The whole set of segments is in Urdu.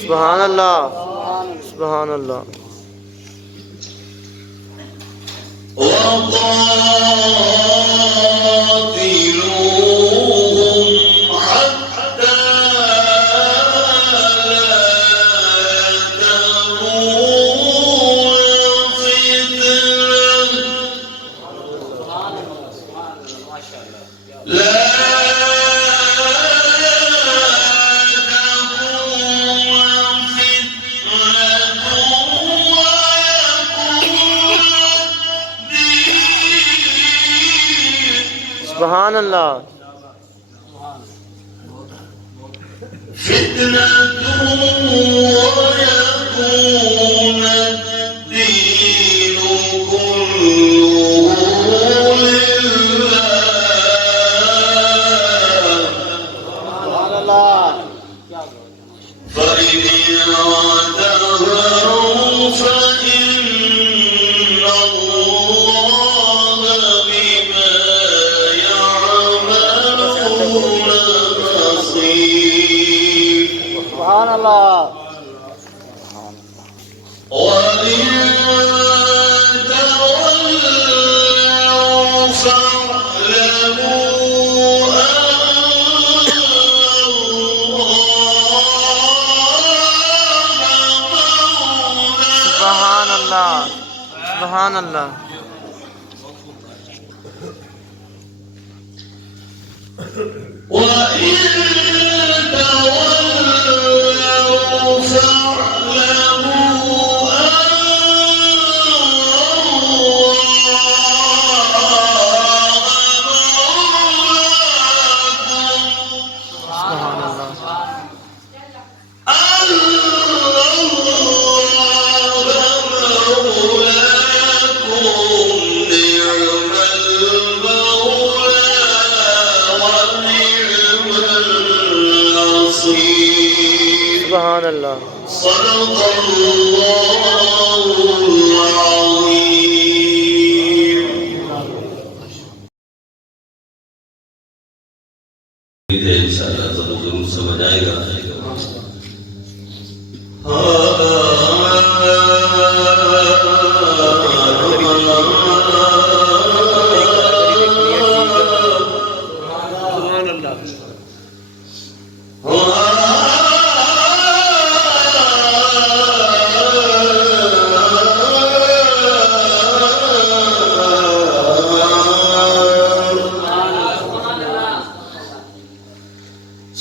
سبحان اللہ سبحان اللہ سبحان اللہ سبحان اللہ سبحان اللہ صدق اللہ العظیم. انشاءاللہ سب ضرور سمجھ آئے گا.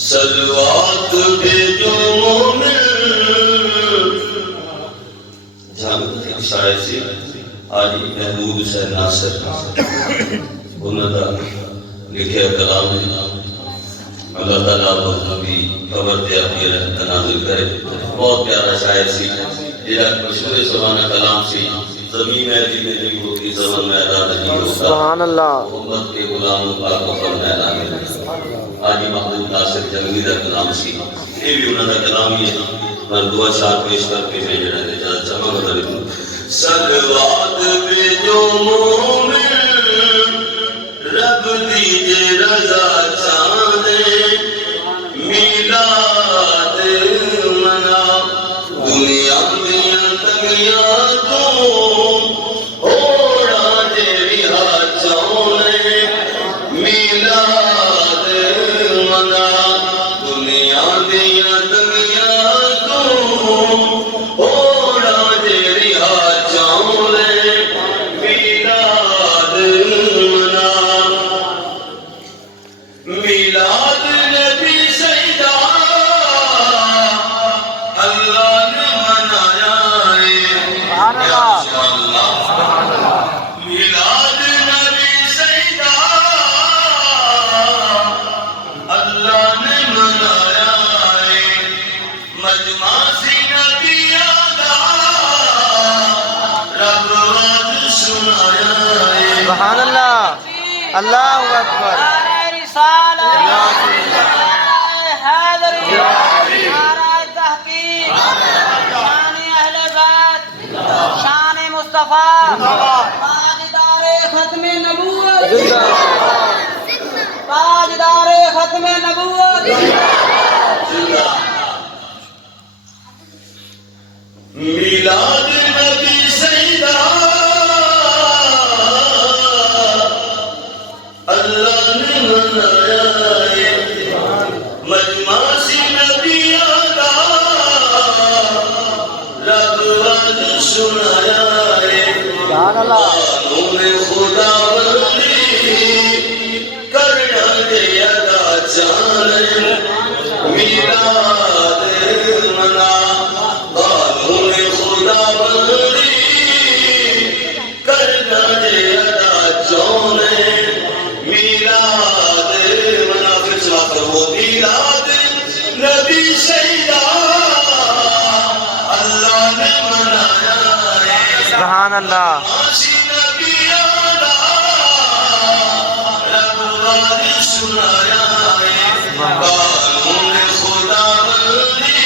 سلوات بھیجو مومن شاعر سی آجی محمود حسین ناصر انہوں نے لکھے کلام اللہ تعالیٰ نبی قبر دیا اپنی رحمت نازل کرے. بہت پیارا شاعر سی یہ مشہور زمانہ کلام سی. زمین ہے جی میں نہیں ہوتی زمن میں ادا نہیں ہوتا. سبحان اللہ. محمد کے غلاموں کا کفر میدان میں آجی محمود ناصر جنگی دا کلام سی. یہ بھی انہوں نے کلام ہی ہے. میں دعا شاہ پیش کر کے میں جنہیں اجازت چاہوں گا. سلوات بھیجو مومن رب دیجے رضا چاندے میلاد منا دنیا دیا تنگیاں تو اوڑا جیری ہاتھ چاہنے میلاد منا دنیا دیا تنگیاں تو اللہ اکبر نعرہ رسالت، نعرہ حیدری، نعرہ تحقیق، شان اہل بیت، شان مصطفیٰ، تاجدار ختم نبوت، تاجدار ختم نبوت. میلاد نبی سیدہ اللہ نے منایا ہے، مجمع سی نبی آدھا رب آج سنایا ہے، قانون خدا بندی کرنا دے ادا چانے میلاد منا، قانون خدا بندی کرنا دے ادا چانے میلاد منا. پھر سماعت کرو میلاد نبی سیدہ اللہ نے منایا ہے، سبحان اللہ آسی نبی آدھا رب آج سنایا ہے، قانون خدا بندی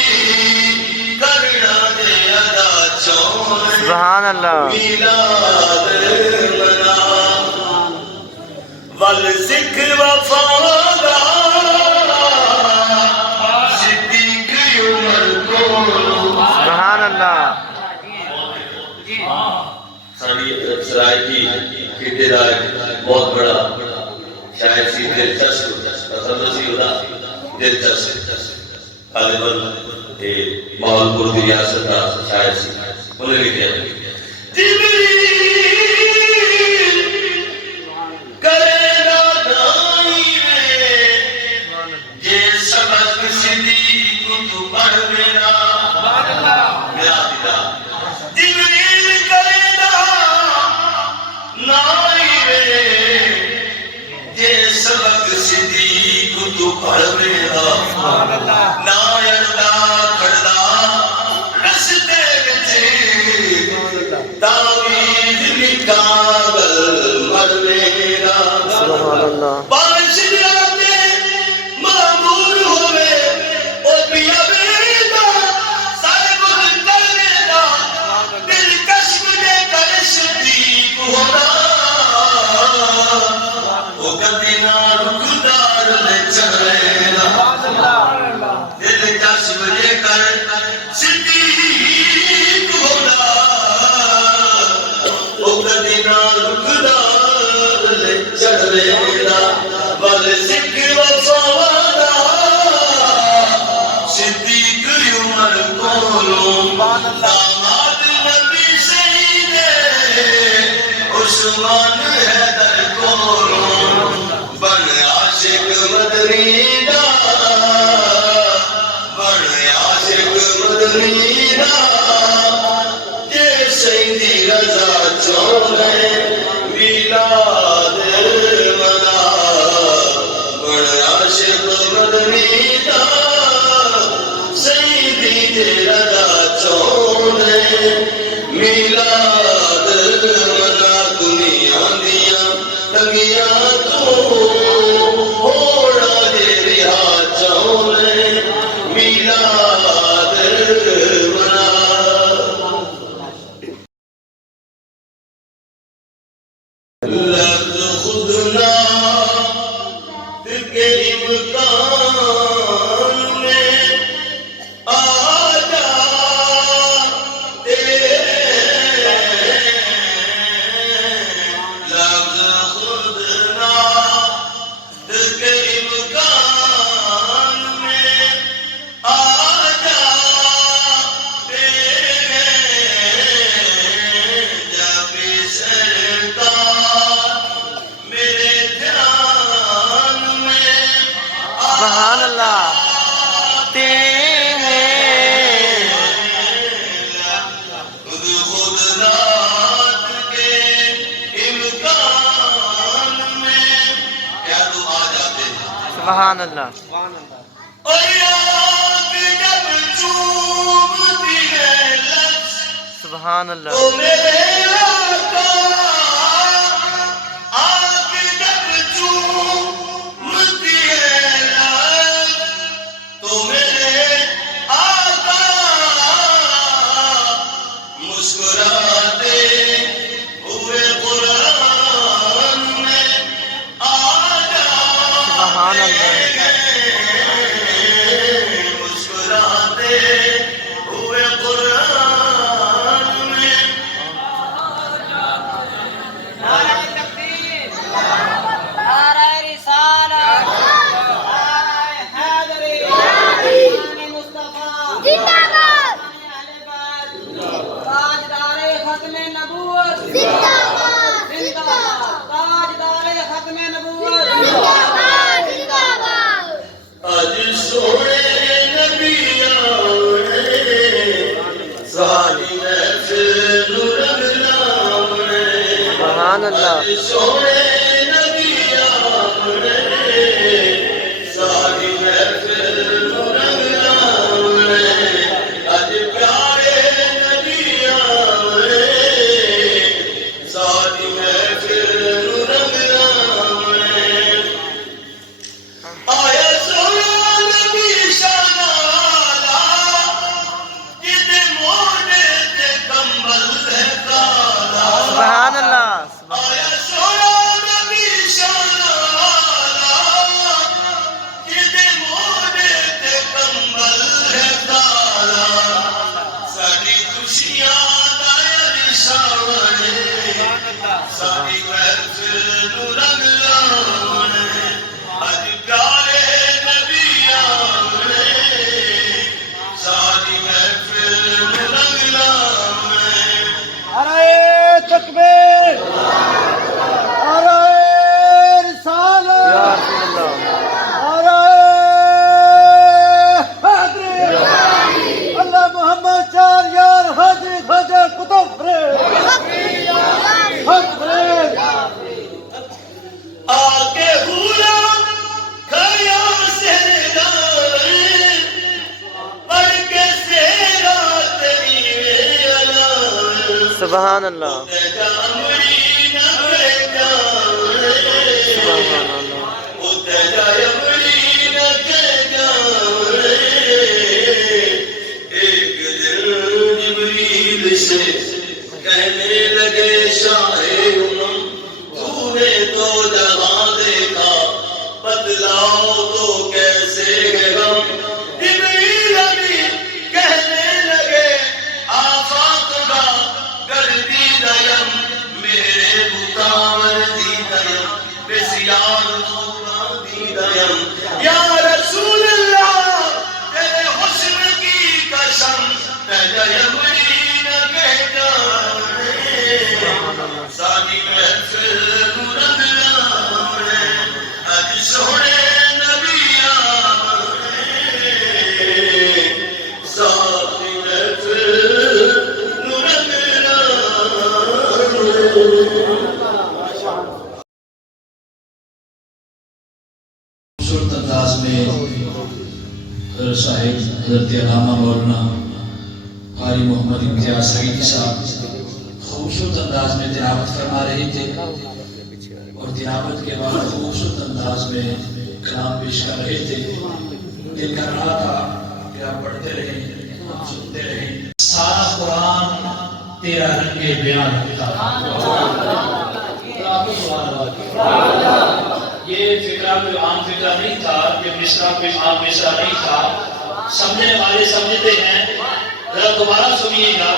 کرنا دے ادا چانے سبحان اللہ میلاد منا. ول سکھ وفادار صدیق عمر کو سبحان اللہ ساری سرائے کی خطے دا بہت بڑا شاید سی دلچسپ سی ہوتا دلچسپ غالباً بہاولپور کی ریاست کا شاید سی انہیں لکھا جبریل کرے گا دائی میں یہ سبق صدیق تو پڑھ میرا میرا دیدہ جبریل کرے گا نائی میں یہ سبق صدیق تو پڑھ میرا نائی اللہ کھڑا رستے گچے تعویذ نکاغل مر میرا سبحان اللہ بارش آتے معمول ہوئے او پیا بیدا سارے بہت کر لیدا دل کشم دے کر صدیق ہونا او کدینا رکدار لے چڑھینا دل کشم دے کر صدیق ہونا او کدینا رکدار لے چڑھینا ول سکھ وفادار صدیق عمر کولوں داماد نبی سید عثمان حیدر کولوں بن عاشق مدنی دا بن عاشق مدنی دا جے سیدی رضا چاہے میلاد منا بن عاشق مدنی دا سیدی جے رضا چاہے میلاد منا. دنیا دیاں تنگیاں تو ہوڑا دے رہا چاہے میلاد منا. لفظ خود نات کے امکان میں آ جاتے، لفظ خود نات کے امکان میں آ جاتے جب سرکار میرے دھیان میں سبحان اللہ آتے ہیں. خود رات کے امکان میں کیا تو آ جاتے ہیں. سبحان اللہ اور آنکھ جب چومتی ہے لفظ سبحان اللہ تو میرے آقا آنکھ جب سبحان اللہ سونے نبی آمنے ساری محفل نو رنگ لاونے اج پیارے نبی آمنے ساری محفل نو رنگ لاونے آیا سونا نبی شانہ والا جدے موڑے تے کمبل ہے کالا سبحان اللہ آیا سونا نبی شانہ والا جدے موڑے تے کمبل ہے کالا ساری خوشیاں دا رشاونے ساری محفل نو رنگ لاونے اج پیارے نبی آمنے ساری محفل نو رنگ لاونے نعرہ تکبیر نعرہ رسالت یا رسول اللہ نعرہ حیدری اللہ محمد چار یار حاجی خواجہ قطب فرید حق فرید آکے بھولا کھایا سہرگانے پڑھ کے سہرا تیری ویلان سبحان اللہ جامڑی نہ کہے جانے سبحان اللہ اتے جامڑی نہ کہے جانے ایک دن جبریل سے کہنے لگے شاہ امم تو نے تو جہاں دیکھا بتلاؤ تو کیسے ہے غم جبریل ابھی کہنے لگے آفاق کا گردی دیم میرے بتاور دی دیم بسیار خوبا دی دیم یا رسول اللہ تیرے حسن کی قسم تیرے یمری نہ کہہ جانے ساری محفل نو رنگ لاونے اج سونے نبی آمنے ساری محفل نو رنگ لاونے خوبصورت انداز میں حضرت صاحب حضرت علامہ مولانا قاری محمد امتیاز سعیدی صاحب خوبصورت انداز میں تلاوت فرما رہے تھے اور تلاوت کے بعد خوبصورت انداز میں کلام پیش کر رہے تھے دل کر رہا تھا کہ آپ پڑھتے رہیں سنتے رہیں سارا قرآن تیرا رنگ بیان رکھتا ہے یہ فکرہ کوئی عام فکرہ نہیں تھا، یہ مصرع کوئی عام مصرع نہیں تھا. سمجھنے والے سمجھتے ہیں. ذرا دوبارہ سنیے گا.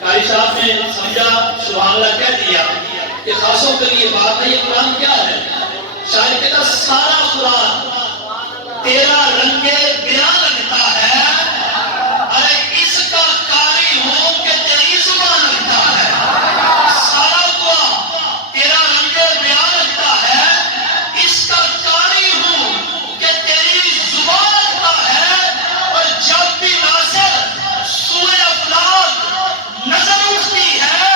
قاری صاحب نے سمجھا، سبحان اللہ کہہ دیا کہ خاصوں کے لیے بات ہے. یہ قرآن کیا ہے؟ شاعر کہتا سارا قرآن تیرا رنگ بیان لگتا ہے، ارے اس کا قاری ہوں کہ تیری زبان لگتا ہے. سارا قرآن تیرا رنگ بیان لگتا ہے، اس کا قاری ہوں کہ تیری زبان لگتا ہے. اور جب بھی ناصر سورہ افلاک نظر اٹھتی ہے،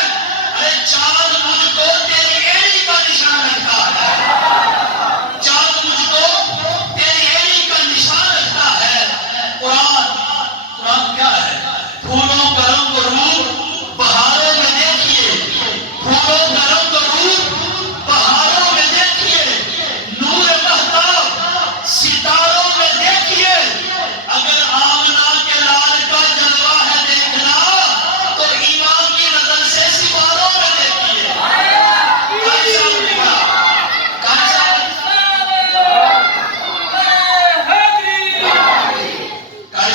ارے چاند مجھ کو تیری ایڑی کا نشان لگتا ہے. چاند مجھ کو تیری ایڑی کا نشان لگتا ہے. قرآن کیا ہے؟ پھولوں کا رنگ و روپ بہاروں میں دیکھیے، پھولوں کا رنگ و روپ بہاروں میں دیکھیے، نور مہتاب ستاروں میں دیکھیے. اگر آمنہ کے لال کا جلوہ ہے دیکھنا، تو ایمان کی نظر سے ستاروں میں دیکھیے. قاری صاحب نے کہا، قاری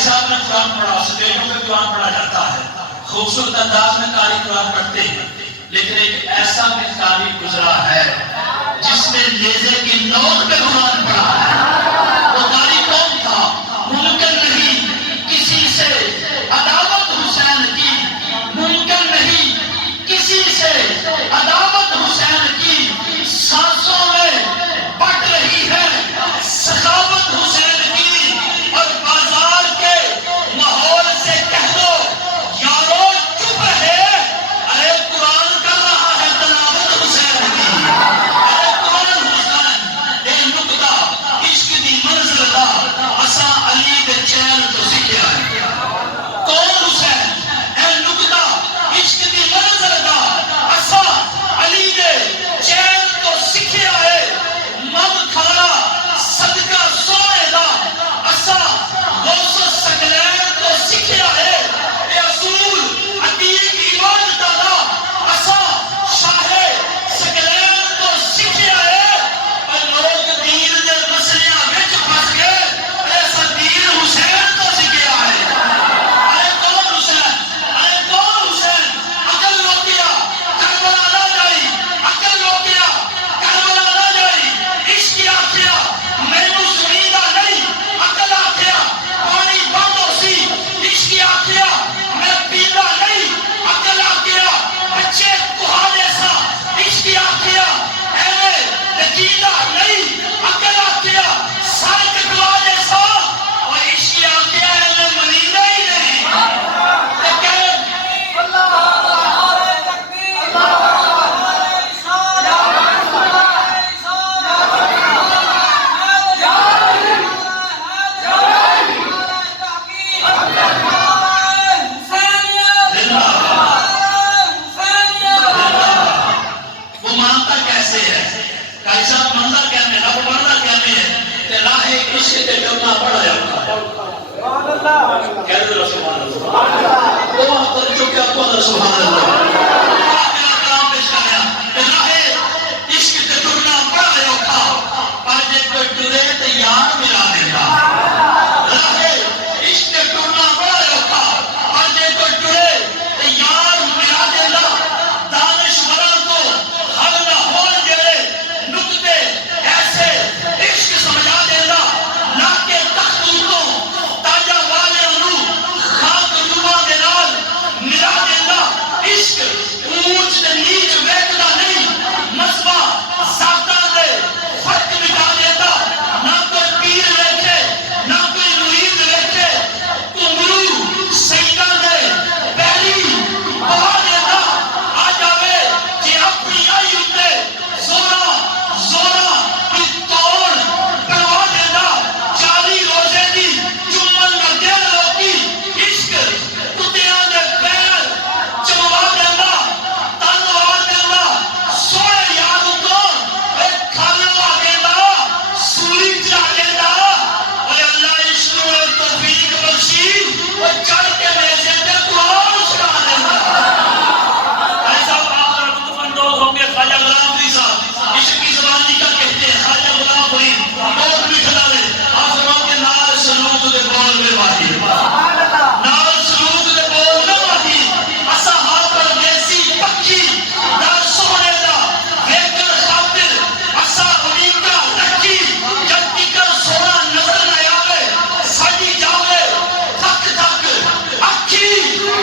صاحب نے قرآن پڑھا، سٹیجوں پہ قرآن پڑھا جاتا ہے. خوبصورت انداز میں قاری قرآن پڑھتے ہیں، لیکن ایک ایسا بھی قاری گزرا ہے جس نے نیزے کی نوک پہ قرآن پڑھا ہے. وہ قاری کون تھا؟ ممکن نہیں کسی سے عداوت حسین کی، ممکن نہیں کسی سے عداوت حسین کی. سانسوں میں بٹ رہی ہے سخاوت حسین کی. اور بازار کے ماحول سے کہہ دو یارو چپ ہے، ارے قرآن کر رہا ہے تلاوت حسین کہہ دو سبحان اللہ تو وہاں پر جو کیا تو سبحان اللہ کلام پیش کر رہا راہ عشق تے ٹرنا بڑا اوکھا پر جے کوئی ٹرے تے یار ملا دینا راہ عشق تے ٹرنا بڑا اوکھا پر جے کوئی ٹرے تے یار ملا دینا دانشوراں کو حل نہ ہون جڑے نقطے ایسے عشق سمجھا دینا نہ کہ تختوں تاجا والے انہوں خاک روبا دے نال ملا دینا عشق اونچ تے نیچ ویکھدا نہیں نسبہ ذاتاں دے فرق مٹا دیتا نہ کوئی پیر ویکھے نہ کوئی مرید ویکھے کمرو سیداں دے پیری بہا دیتا آ جاوے کہ اپنی آئی اتے زورا زورا کی توڑ پروا دیتا 40 روزے دی چمن نہ دل روکی عشق کتیاں دے پیر چموا دیتا تنوا دیتا سوڑے یاد کو ایک کھالوا دیتا سولی چلا دیتا اور اللہ عشق و توفیق بخشی اور چڑھ کے میزے تے قرآن سنا دیتا ایسا آپ ذرا لطف اندوز ہوں گے خواجہ غلام فرید صاحب عشق کی زبانی کا کہتے ہیں خواجہ غلام فرید بہت بھی کھلا لے آپ سنو کے نال سلوک دے بول میں واہی نال سلوک دے بول میں واہی اسا ہاں پردیسی پکی در سونے دا ویکر خاطر اسا امریکہ رکھی جب تکر سونا نظر نہ آوے سڑی جاوے تھک تھک اکھی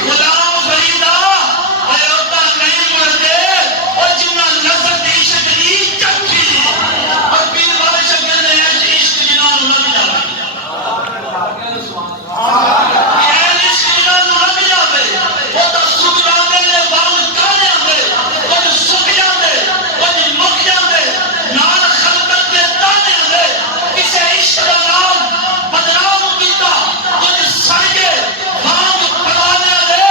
غلام فریدا ایوتا نہیں مردے اور جنہ نظر دی عشق دی چکی اور پیر والے شکر نے عشق جنہ لگ جاوے عشق جنہ لگ جاوے وہ تا سکھ جاندے نے وال کانے آندے وہ سکھ جاندے وہ مک جاندے نال خلقت دے تانے آندے کسے عشق دا نام بدنام کیتا کچھ سڑ کے وانگ پرانے دے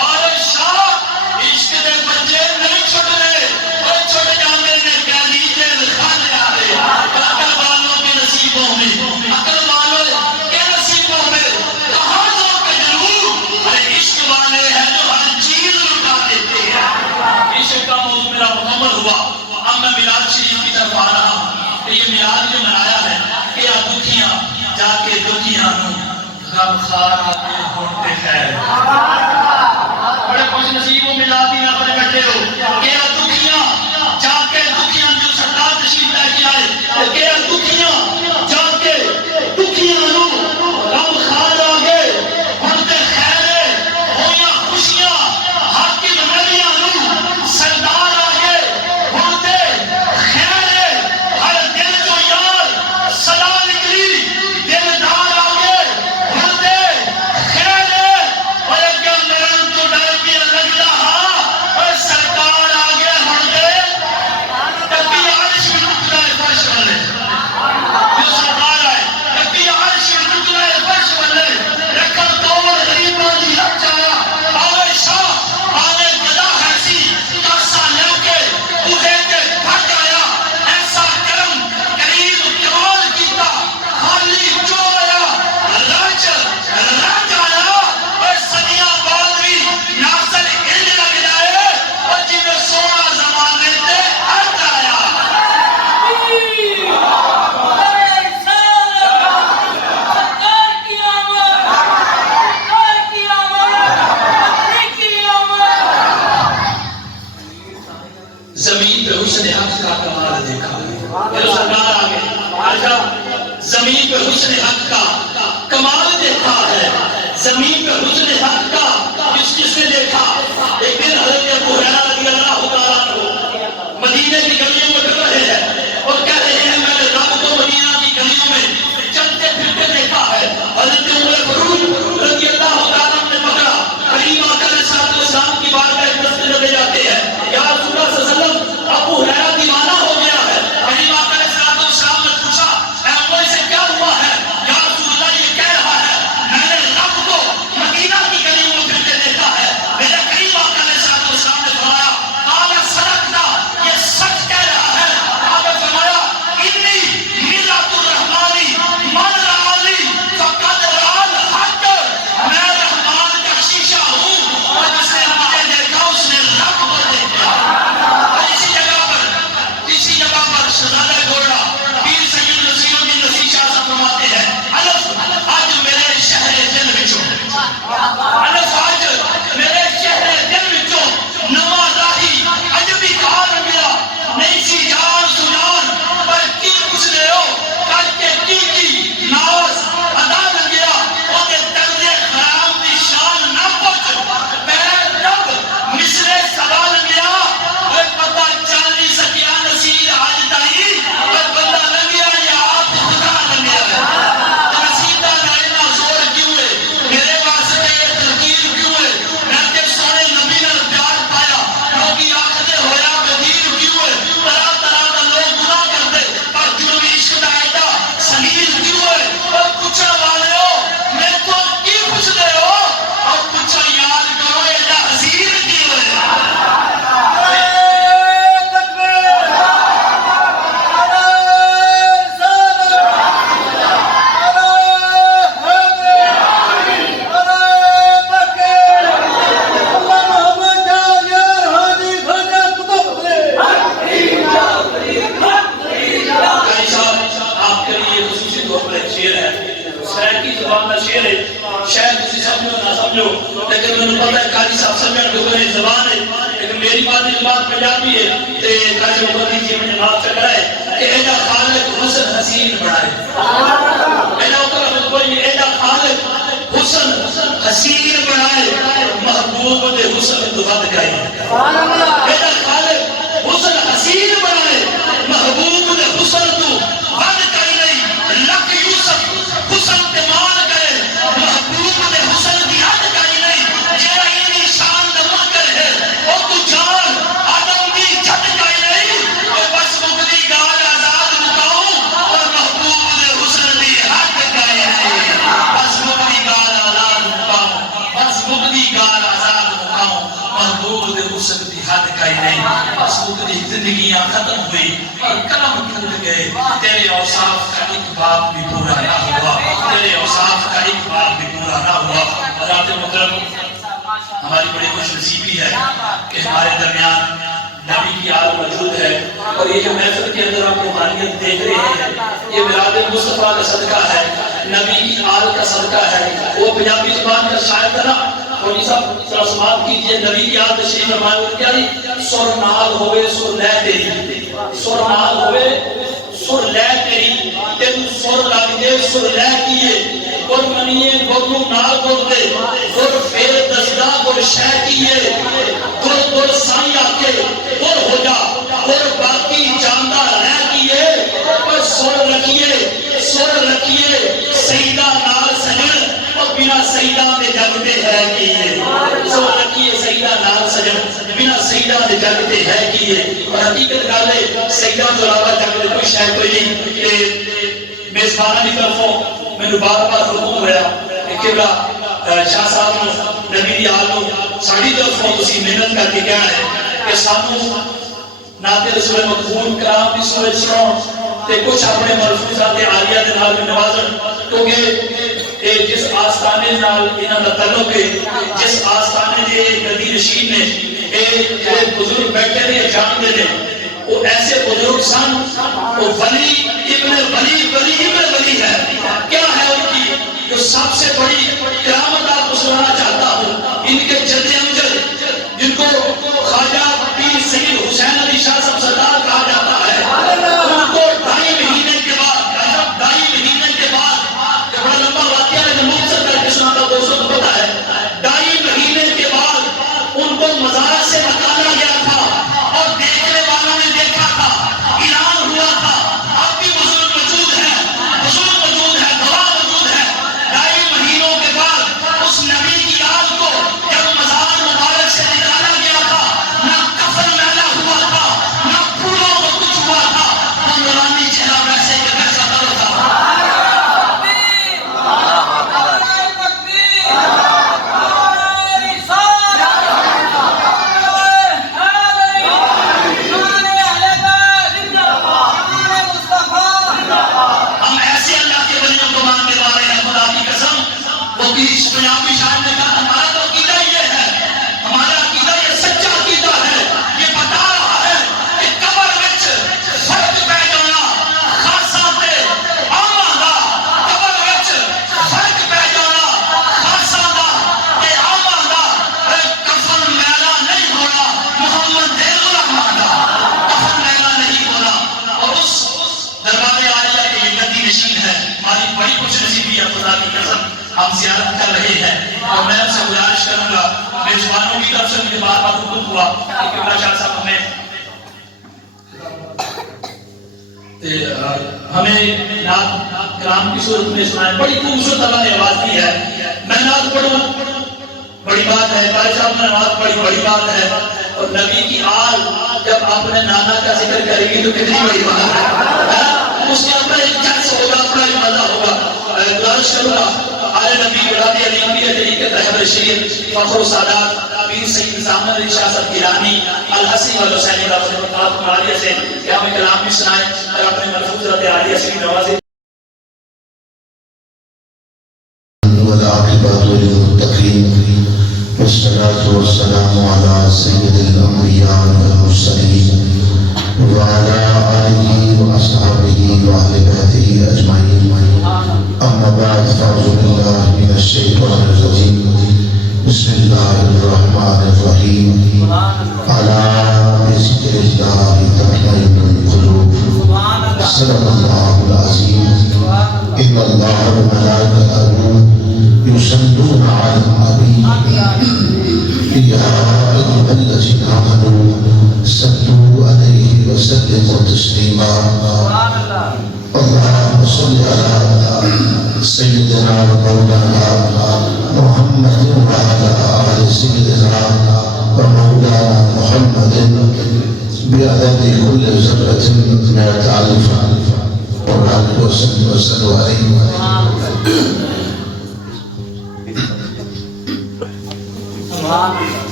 اور شاہ عشق دے بچے نہیں چھٹنے وہ چھٹ جاندے نے قیدی جیل خانے آئے عقل والوں کے نصیبوں میں عقل والوں کے نصیبوں میں کہاں جو کجرو ارے عشق والے ہیں جو ہر چیز لٹا دیتے ہیں عشق کا موضوع میرا مکمل ہوا اب میں میلاد شریف کی طرف آ رہا ہوں کہ یہ میلاد جو منایا ہے کہ یا دکھیاں جا کے دکھیاں غم خار آتے ہوتے خیر بڑے خوش نصیب و میلادی نہ بڑے بیٹھے ہو کہ یا دکھیاں جا کے دکھیاں جو سردار تشریف لے کے آئے کہ یا دکھیاں جا کے دکھیاں غم خار آگے ہوتے خیرے ہویاں خوشیاں حاکم نبیاں سردار آگے ہوتے خیرے ہر دل جو یار صدا نکلی دلدار آگے ہوتے خیرے اور اگر مرن تو ڈر کے لگ رہا اور سرکار آگے ہوتے کبھی عرش میں رک رہے فرش والے جو سرکار آئے کبھی عرش میں رک رہے فرش والے رکھل توڑ غریباں دی رکھ جایا آوے شاہ آوے گدا حیثی کاسا لے کے اوہے کے بھٹ آیا ایسا کرم قریب کمال کیتا خالی جو آیا رج آیا اور صدیاں بعد بھی ناصر انج لگ جائے اور جنہیں سونا زمانے تے ہٹ آیا زمین پہ حسن حق کا کمال دیکھا میرے سرکار آگے آجا زمین پہ حسن حق کا کمال دیکھا ہے زمین پہ حسن حق کا کس نے دیکھا ایک دن حضرت ابو ہریرہ رضی اللہ تعالیٰ عنہ مدینے کی گلیوں میں کر رہے ہیں اور کہہ رہے ہیں میں نے رب کو مدینہ کی گلیوں میں چلتے پھرتے دیکھا ہے حضرت عمر فاروق رضی اللہ تعالیٰ عنہ نے پکڑا کریم آقا علیہ الصلوۃ والسلام کی بارگاہ میں دست لگے جاتے ہیں یا رسول اللہ صلی اللہ علیہ وسلم ابو ہریرہ دیوانہ ہو گیا ہے کریم آقا علیہ الصلوۃ والسلام نے پوچھا اے عمر سے کیا ہوا ہے یا رسول اللہ یہ کہہ رہا ہے میں نے رب کو الفاظ میرے چہرے دل وچوں نواں راہی عجبی کار ملا نہیں سی جان سجان پر کی کچھ لے ہو کر کے کی ناز ادا لگیا وہ دے طرز خرام دی شان نہ پہنچ پیر رب مصر صدا لگیا وہ پتہ چالی سکیا نصیر آج تائی وہ بندہ لگیا یا آپ خدا لگیا ہے نصیدہ نائنہ زور کیوں ہے میرے واسطے یہ ترکیر کیوں ہے میں کہ سونے نبی نے پیار پایا لوگی آخدے ہویا بدیر کیوں ہے طرح طرح کا لوگ گناہ کرتے پر جرم عشق دا ایڈا سلیل کیوں ہے اور پوچھا والے ہو میں تو کی پوچھ دے ہو اور پوچھا یاد کرو ایڈا حضیر کیوں ہے شاید کسی سمجھو نہ سمجھو لیکن میں نے پتہ ہے قاری صاحب سمجھن جو میری زبان ہے لیکن میری مادری زبان پنجابی ہے تے قاری مقدی جی مجھے معاف چکرا ہے کہ ایڈا خالق حسن حسین بنائے ایڈا اوپر کوئی ایڈا خالق حسن حسین بنائے محبوب دے حسن تو ود گئی ایڈا خالق حسن حسین بنائے محبوب دے حسن تو ود گئی نہیں لکھ یوسف حسن تے مان کرے محبوب دے حسن دی حد کئی نہیں جیڑا اینی شان دا منکر ہے او تو جان آدم دی جھٹ کئی نہیں او بس مقدی گال آزاد مکاؤں اور محبوب دے حسن دی حد کئی نہیں بس مقدی گال آزاد مکاؤں بس مقدی گال آزاد مکاؤں محبوب دے حسن دی حد کئی نہیں بس مقدی زندگیاں ختم ہوئی اور کلم ٹوٹ گئے تیرے اوصاف کا ایک باب بھی پورا نہ ہوا تیرے اوصاف کا ایک باب بھی پورا نہ ہوا حضرات محترم ہماری بڑی خوش نصیبی ہے کہ ہمارے درمیان نبی کی آل موجود ہے اور یہ جو محفل کے اندر آپ روحانیت دیکھ رہے ہیں یہ میلاد مصطفیٰ کا صدقہ ہے نبی کی آل کا صدقہ ہے وہ پنجابی زبان کا شاعر تھا نا فوجی صاحب ذرا سماعت کیجئے نبی کی آل تشریف فرمائے اور کیا سر نال ہوئے سر لے تیری سر نال ہوئے سر لے تیری تین سر لگ دے سر لے کیے گر منیے گرنو نال گر دے گر فیر دزدہ گر شہ کیے گر گر سائی آکے گر ہو جا گر باقی جاندہ رہ کیے پر سر رکھیے سیدہ نال سجن اور بنا سیدہ میں جگتے ہے کیے سر رکھیے سیدہ نال سجن بنا سیدہ میں جگتے ہے کیے اور حقیقت گالے سیدہ جو علاوہ جگتے کوئی شاید کوئی نہیں کہ میزبانہ کی طرفوں میں نے بار بار حکم ہویا کہ قبلہ شاہ صاحب نے نبی دی آلو ساڑھی طرفوں تسی محنت کر کے کہا ہے کہ سانو نعت رسول مقبول کرام بھی سورج سنو تے کچھ اپنے ملفوظات عالیہ دے نال میں نوازن کیونکہ جس آستانے نال انہاں دا تعلق ہے جس آستانے دے نبی نشین نے جڑے بزرگ بیٹھے نے جان دے نے وہ ایسے بزرگ سن وہ ولی ابن ولی ہے کیا ہے ان کی جو سب سے بڑی کرامت آپ کو سنانا چاہتا ہوں ان کے جد امجد جن کو خواجہ پیر سید حسین علی شاہ صاحب سردار کہا جاتا ہے ان کو 2.5 مہینے کے بعد 2.5 مہینے کے بعد بڑا لمبا واقعہ ہے جو مختصر کر کے سناتا دوستوں کو پتا ہے 2.5 مہینے کے بعد ان کو مزار سے نکالا گیا تھا اور دیکھنے والوں نے دیکھا تھا اعلان ہوا تھا اب بھی بزرگ موجود ہے گواہ موجود ہے 2.5 مہینوں کے بعد اس نبی کی آل کو جب مزار مبارک سے نکالا گیا تھا نہ کفن میلا ہوا تھا نہ پھولوں کو کچھ ہوا تھا وہ نورانی چہرہ ویسے کہ ویسا تر تھا پنجابی شاعر نے کہا ہمارا تو عقیدہ یہ ہے ہمارا عقیدہ یہ سچا عقیدہ ہے یہ بتا رہا ہے کہ قبر وچ فرق پہ جانا خاصا تے عاماں دا قبر وچ فرق پہ جانا خاصا دا آپ زیارت کر رہے ہیں، اور میں ان سے گزارش کروں گا میزبانوں کی طرف سے مجھے بار بار حکم ہوا کہ قبلہ شاہ صاحب ہمیں نعت کلام کی صورت میں سنائیں. بڑی خوبصورت اللہ نے آواز دی ہے. میں نعت پڑھوں بڑی بات ہے، قاری صاحب نے نعت پڑھی بڑی بات ہے، اور نبی کی آل جب اپنے نانا کا ذکر کرے گی تو کتنی بڑی بات ہے. اس کا اپنا ایک جلس ہوگا، اپنا ایک مزہ ہوگا. گزارش کروں گا آل نبی گلابی علی امیر طریقت رہبر شریف فخر و سادات پیر سید نظام الدین شاہ صاحب گیلانی الحسین والحسینی رحمۃ اللہ علیہ سے کہ ہمیں کلام بھی سنائیں اور اپنے ملفوظ رت عالیہ سے بھی نوازیں. والعاقبۃ للمتقین والصلاة والسلام على سید الانبیاء والمرسلین وعلى آلہ واصحابہ واہل بیتہ اجمعین. اما بعد فاعوذ باللہ من الشیطان الرجیم. بسم اللہ الرحمن الرحیم. الا بذکر اللہ تطمئن القلوب. صدق اللہ العظیم. ان اللہ وملائکتہ یصلون علی النبی یا ایھا الذین آمنوا صلوا علیہ وسلموا تسلیما. اللهم صل على سيدنا ومولانا محمد وعلى آل سيدنا ومولانا محمد بعدد كل ذرة مئة ألف. وعلى وسلم عليه.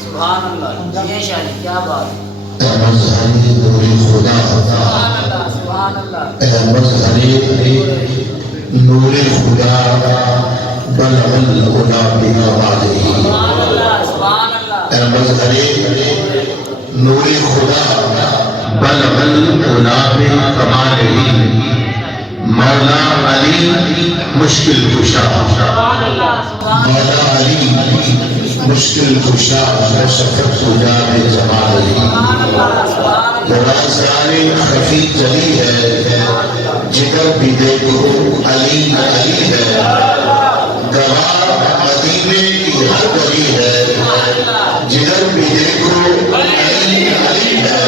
سبحان اللہ. یہ شاعری کیا بات ہے. اے مظہری نور خدا، سبحان اللہ سبحان اللہ. اے مظہری نور خدا بلغ العلا بکمالہ. سبحان اللہ سبحان اللہ. اے مظہری نور خدا بلغ العلا بکمالہ. مولا علی مشکل کشا، سبحان اللہ سبحان مولا علی مشکل کشا شفقت خدا بجمالہ. رازداری خفی جلی ہے، جگر بھی دیکھو علی علی ہے. گواہ مدینے کی ہر گلی ہے، جگر بھی دیکھو علی علی ہے.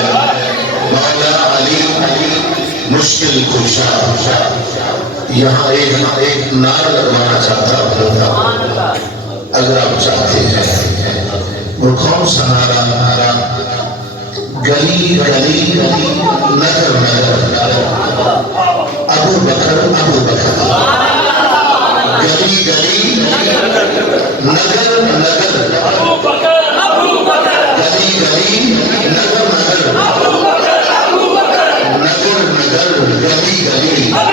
مولا علی مشکل کشا. یہاں ایک نعرہ لگوانا چاہتا ہوں، اگر آپ چاہتے ہیں. وہ کون سا نعرہ؟ گلی گلی نگر نگر ابو بکر ابو بکر. گلی گلی نگر نگر گلی گلی نگر نگر نگر نگر گلی گلی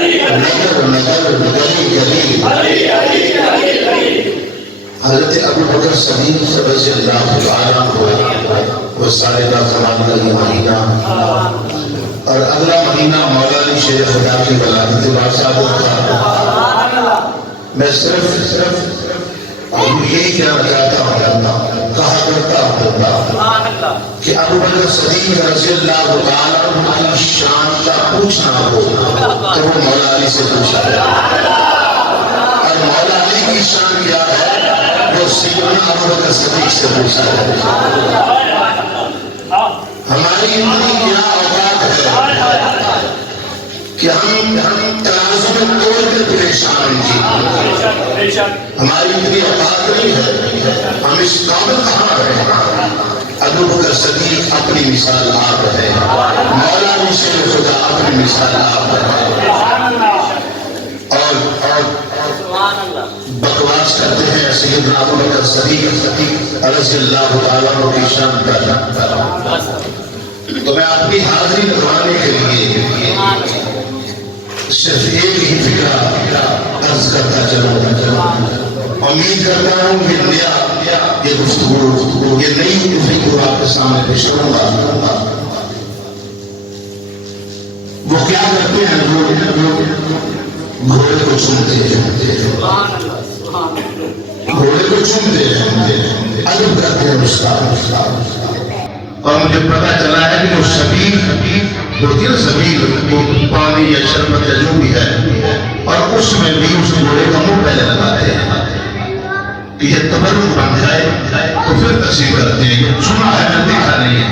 نگر نگر گلی گلی. حضرت ابو بکر صدیق رضی اللہ تعالیٰ عنہ وہ سارے زمان کا یہ مہینہ اور اگلا مہینہ مولانا شیر خدا کی ولادت بارشادت کا. میں صرف یہی کہنا چاہتا ہوں، کہا کرتا ہوں کہ ابو بکر صدیق رضی اللہ تعالیٰ عنہ کی شان کا پوچھنا ہو تو وہ مولا علی سے پوچھا ہے. اور مولا علی کی شان کیا ہے وہ سیدنا ابو بکر صدیق سے پوچھا ہے. ہماری اتنی کیا اوقات ہے کہ ہم ترازو میں توڑ کے پریشان ہیں. ہماری اتنی اوقات نہیں ہے. ہم اس قابل کہاں ہیں؟ ابو بکر صدیق اپنی مثال آپ ہے، مولانا شیر خدا اپنی مثال آپ ہے. اور بکواس کرتے ہیں سیدنا ابو بکر صدیق رضی اللہ تعالیٰ عنہ کی شان پر. تو میں اپنی حاضری لگوانے کے لیے صرف ایک ہی فکرہ عرض کرتا چلوں. امید کرتا ہوں کہ یہ گفتگو یہ نئی گفتگو آپ کے سامنے پیش کروں گا. وہ کیا کرتے ہیں لوگ؟ گھوڑے کو چومتے ہیں، گھوڑے کو چومتے ہیں، ادب کرتے ہیں اس کا. اور مجھے پتا چلا ہے کہ وہ شبیل ہوتی ہے، شبیل وہ پانی یا شربت یا جو بھی ہے، اور اس میں بھی اس گھوڑے کا منہ پہلے لگاتے ہیں کہ یہ تبرک بن جائے تو پھر تشریح کرتے ہیں یہ سنا ہے میں دیکھا نہیں ہے.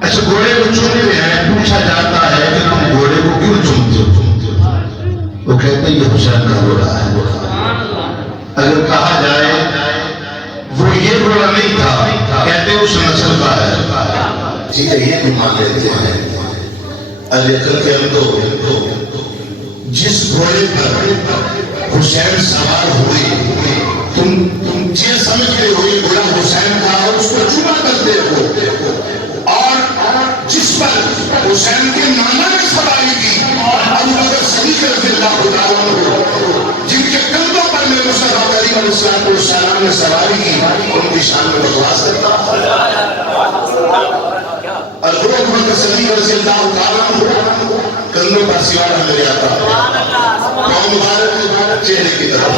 اچھا گھوڑے کو چومتے ہیں, پوچھا جاتا ہے کہ تم گھوڑے کو کیوں چومتے ہو؟ وہ کہتے ہیں یہ حسین کا گھوڑا ہے. اگر کہا جائے وہ یہ گھوڑا نہیں تھا, کہتے ہیں اس نسل کا ہے. ٹھیک ہے, یہ بھی مان لیتے ہیں. لیکن کہ ہم تو جس گھوڑے پر حسین سوار ہوئے تم یہ سمجھتے ہو یہ گھوڑا حسین کا اور اس کو چوما کرتے ہو, اور جس پر حسین کے نانا نے سواری کی ابو بکر صدیق رضی اللہ عنہ, جن کے کندھوں پر میرے مصطفیٰ کریم علیہ السلام نے سواری کی, ان کی شان میں بکواس کرتا. اور ابو بکر صدیق رضی اللہ عنہ کندھوں پر سوار لے جاتا, قوم مبارک چہرے کی طرف.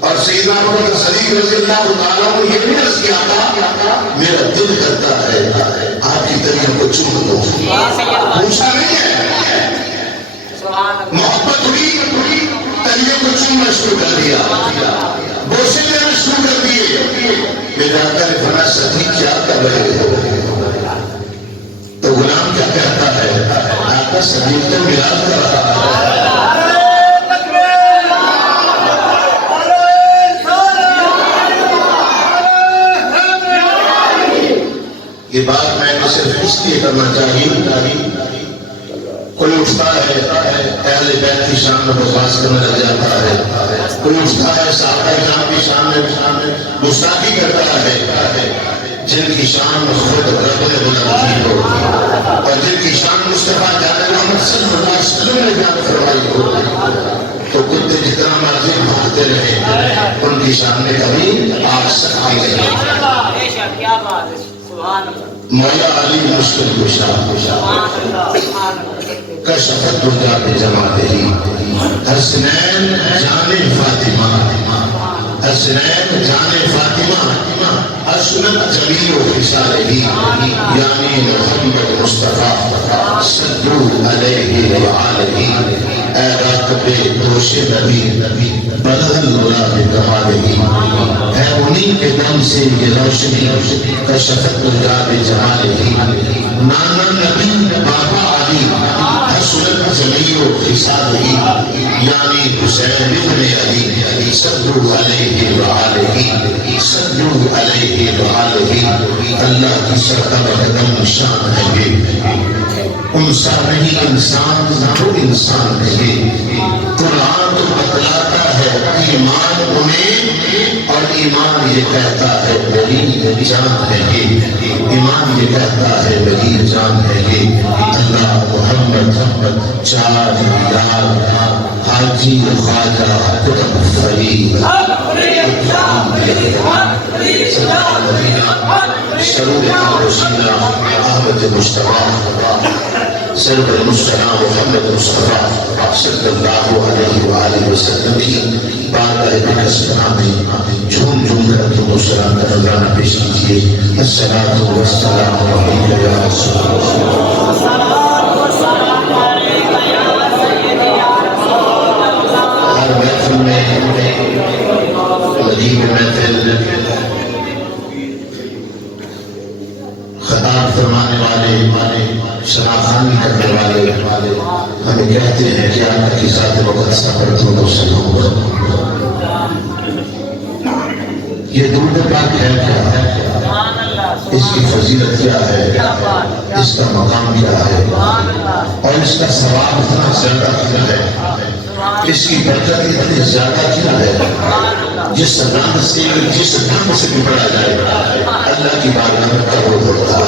اور سیدنا ابو بکر صدیق رضی اللہ عنہ یہ بھی عرض کیا تھا میرا دل کرتا ہے آپ کی تلیوں کو چوم دو. پوچھا نہیں ہے, محبت ہوئی تلیوں کو چومنا شروع کر دیا, بوسے لینا شروع کر دیے. میرے آقا نے فرمایا صدیق کیا کر رہے ہو؟ تو غلام کیا کہتا ہے, آقا صدیق تو ملاد کر رہا ہے. یہ بات میں نے صرف اس لیے کرنا چاہیے, کوئی اٹھتا ہے اہل بیت کی شان میں بکواس کرنے لگ جاتا ہے, کوئی اٹھتا ہے صحابہ کرام کی شان میں گستاخی کرتا ہے, جن کی شان خود رب نے بلند کی ہو اور جن کی شان مصطفیٰ جان محمد صلی اللہ علیہ وسلم نے بیان فرمائی ہو, تو کتے جتنا مرضی بھاگتے رہے ان کی شان میں کبھی آ سکتی نہیں. مولا علی مشکل کشا کشفت دجا بجمالہ حسنین جان فاطمہ, حسنین جان فاطمہ حسنت جمیل خصالہ یعنی محمد مصطفیٰ صلو علیہ وآلہ. اے راکب دوش نبی بدل نورا بکمالہ, ہے انہی کے دم سے یہ روشنی کشفت دجا بجمالہ. نانا نبی بابا علی حسنت جمیل خصالہ یعنی حسین ابن علی صلو علیہ وآلہ صلو علیہ وآلہ. اللہ کی سرکار قدم شان ہے یہ, انسا نہیں انسان وہ انسان ہے یہ. قرآن تو بتلاتا ہے ایمان انہیں, اور ایمان یہ کہتا ہے میری جان ہے یہ, ایمان یہ کہتا ہے میری جان ہے یہ. اللہ محمد چار یار حاجی خواجہ قطب فرید سرور رسولہ احمد مصطفیٰ سرور المصطفیٰ محمد مصطفیٰ صلی اللہ علیہ وآلہ وسلم کی بارگاہ بقصدہ میں جھوم کر تو سلام کا نظرانہ پیش کیجئے. الصلاۃ والسلام علیکم یا رسول اللہ. ہر محفل میں مدین محفل خطاب فرمانے والے شناخانی کرنے والے ہمیں کہتے ہیں کہ آقا کی ذات مقدسہ پر تو سلام کرو. یہ درود پاک ہے کیا, اس کی فضیلت کیا ہے, اس کا مقام کیا ہے, اور اس کا ثواب اتنا زیادہ کیا ہے, اس کی برکت اتنی زیادہ کیا ہے, جس رنگ سے جس ڈھنگ سے بھی پڑھا جائے اللہ کی بارگاہ میں قبول ہوتا ہے.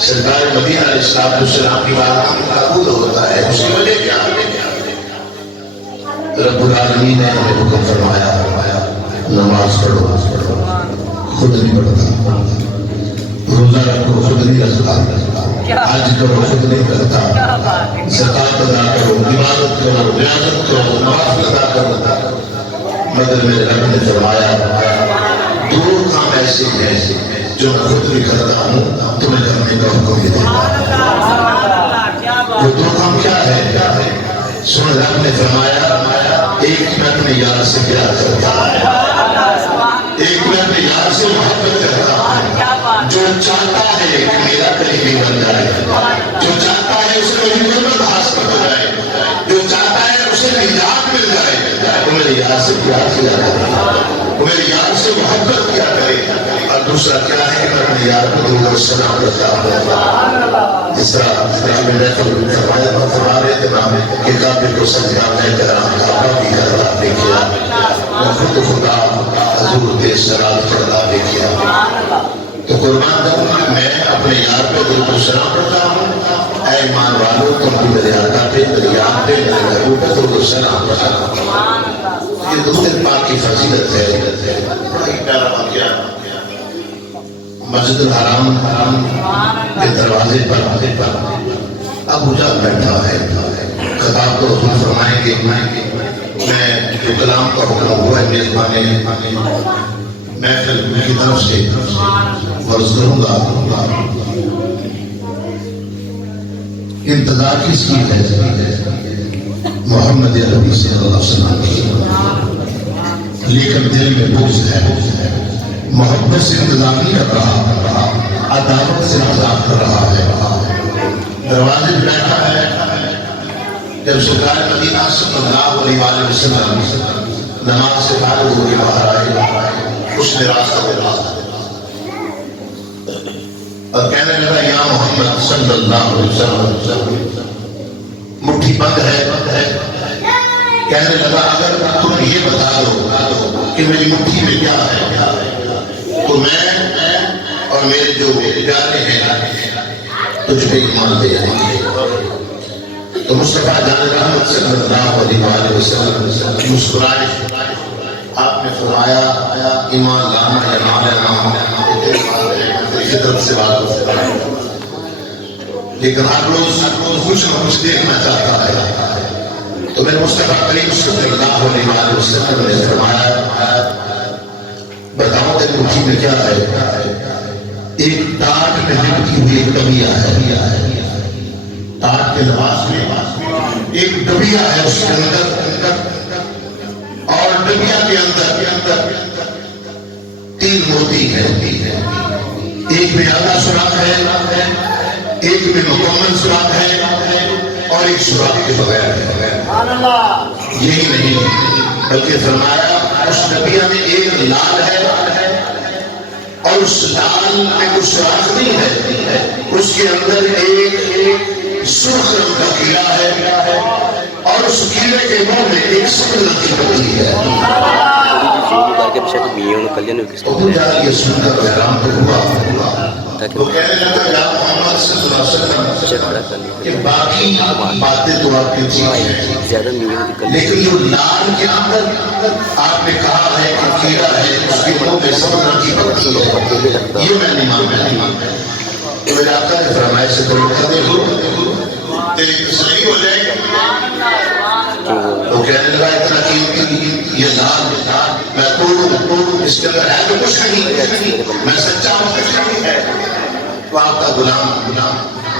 سرکار مدینہ علیہ السلام کی بارگاہ میں قبول ہوتا ہے. اس کی وجہ کیا ہے؟ رب العالمین نے ہمیں حکم فرمایا نماز پڑھو, خود نہیں پڑھتا, روزہ رکھو خود نہیں رکھتا, حج کرو خود نہیں کرتا, زکات ادا کرو, عبادت کرو, ریاضت کرو, نوافل ادا کرو, مگر میرے رب نے فرمایا دو کام ایسے ہیں جو میں خود بھی کرتا ہوں تمہیں کرنے کا حکم یہ دیتا. وہ دو کام کیا ہے؟ سن رب نے فرمایا ایک میں اپنے یار سے پیار کرتا ہوں، ایک میں اپنے یار سے محبت کرتا ہوں۔ جو چاہتا ہے کہ میرا قریبی بن جائے، جو چاہتا ہے اسے میری محبت حاصل ہو جائے، جو چاہتا ہے اسے نجات مل جائے، وہ میرے یار سے پیار کیا کرے، وہ میرے یار سے محبت کیا کرے۔ اور دوسرا کیا ہے کہ میں اپنے یار کو درود و سلام کرتا ہوں۔ جس طرح میں فرما رہے تھے کہ کعبے کو سجانے کرام کعبہ بھی کرا دے کیا، میں خود خدا حضور دے سلام پڑھا دے کیا۔ تو قربان جاؤں میں اپنے یار پہ درود و سلام پڑھتا ہوں۔ اے ایمان والو تم بھی میرے آقا پہ، میرے یار پہ، میرے محبوب پہ درود و سلام پڑھا۔ یہ درود پاک کی فضیلت ہے۔ بڑا ہی پیارا واقعہ، مسجد الحرام کے دروازے پر ابو جہل بیٹھا ہے۔ خطاب تو حضور فرمائیں گے، میں جو کلام کا حکم ہوا ہے میزبان محفل کی طرف سے عرض کروں گا۔ انتظار کس کی ہے؟ محمد عربی صلی اللہ علیہ وسلم کی، لیکن دل میں بغض ہے، محبت سے انتظار نہیں کر رہا، عداوت سے انتظار کر رہا ہے۔ دروازے پہ بیٹھا ہے، جب سرکار مدینہ صلی اللہ علیہ وسلم نماز سے فارغ ہو کے باہر آئے، اس نے راستہ دیا اور کہنے لگا یا محمد صلی اللہ علیہ وسلم، مٹھی بند ہے، کہنے لگا اگر تم یہ بتا دو کہ میری مٹھی میں کیا ہے تو میں اور میرے جو پیارے ہیں تجھ پہ ایمان لے آئیں گے۔ تو مصطفیٰ جان رحمت صلی اللہ علیہ وسلم مسکرائے، آپ نے فرمایا ایمان لانا یا نہ لانا فطرت سے بات ہوتا ہے، لیکن ہر روز کچھ نہ کچھ دیکھنا چاہتا ہے۔ تو میرے مصطفیٰ کریم صلی اللہ علیہ وسلم نے فرمایا بتاؤ تیری مٹھی میں کیا ہے؟ ایک ٹاٹ میں لپٹی ہوئی ایک ڈبیا ہے، ٹاٹ کے لباس میں ایک ڈبیا ہے، اس کے اندر اور ڈبیا کے اندر 3 موتی ہیں، ایک میں آدھا سوراخ ہے، ایک میں مکمل سوراخ ہے اور ایک سوراخ کے بغیر ہے۔ یہی نہیں بلکہ فرمایا اس ڈبیا میں ایک لال ہے اور اس لال میں کچھ سوراخ نہیں ہے، اس کے اندر ایک سرخ رنگ کا کیڑا ہے اور اس کیڑے کے منہ میں ایک سفید رنگ کی پتی ہے۔ ابو جہل یہ سن کر حیران تو ہوا، وہ کہنے لگا یا محمد صلی اللہ علیہ وسلم کہ باقی باتیں تو آپ کی ٹھیک ہیں، لیکن جو لال کے اندر آپ نے کہا ہے کہ کیڑا ہے، اس کے منہ میں سفید رنگ کی پتی ہے، یہ میں نہیں مانتا۔ تو میرے آقا نے فرمایا سے تو دیکھو تیری تسلیم ہو جائے گی۔ وہ کہنے لگا اتنا قیمتی یہ لال میں توڑوں اس کے اندر ہے تو کچھ نہیں، میں سچا ہوں کچھ نہیں ہے۔ تو آپ کا غلام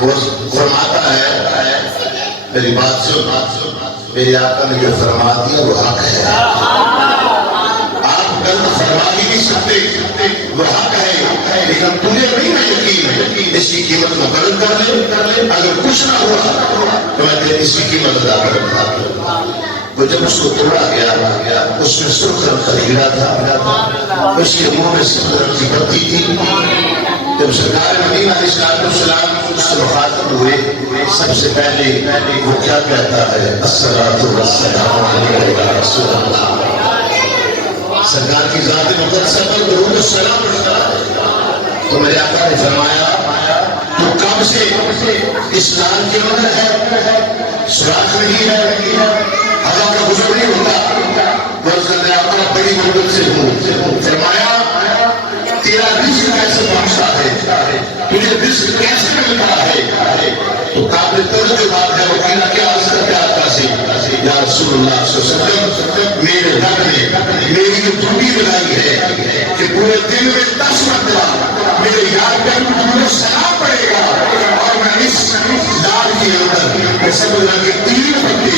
وہ فرماتا ہے میری بات سن، میرے آقا نے جو فرما دیا وہ حق ہے، آپ غلط فرما ہی نہیں سکتے، وہ حق ہے، لیکن تجھے نہیں ہے یقین اس کی قیمت مقرر کر لے، اگر کچھ نہ ہوا تو میں اس کی قیمت ادا کروں۔ وہ جب اس کو توڑا گیا اس میں سرخ رنگ کا کیڑا تھا، اس کے منہ میں سفید رنگ کی پتی تھی۔ جب سرکار مدینہ علیہ السلام اس سے مخاطب ہوئے، سب سے پہلے وہ کیا کہتا ہے؟ الصلاۃ والسلام علیک یا رسول اللہ، سرکار کی ذات مقدسہ پر درود و سلام پڑھتا ہے۔ تو میرے آقا نے فرمایا تو کب سے اس لال کے اندر ہے، سوراخ نہیں ہے، ہوا کا گزر نہیں ہوتا، ورنہ آقا بڑی مدد سے ہوں۔ فرمایا تیرا رزق کیسے پہنچتا ہے، تجھے رزق کیسے ملتا ہے؟ تو قابل طرز جو بات ہے وہ کہنا کیا عرض کرتے آقا سے یا رسول اللہ صلی اللہ علیہ وسلم میرے رب نے میری جو ڈیوٹی بنائی ہے کہ پورے دن میں 10 مرتبہ میرے یار کا سلام پڑے گا اور میں اس لال کے اندر میں سمجھا کہ 3 پتے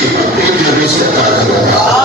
ایک جگہ سے عطا کروں گا.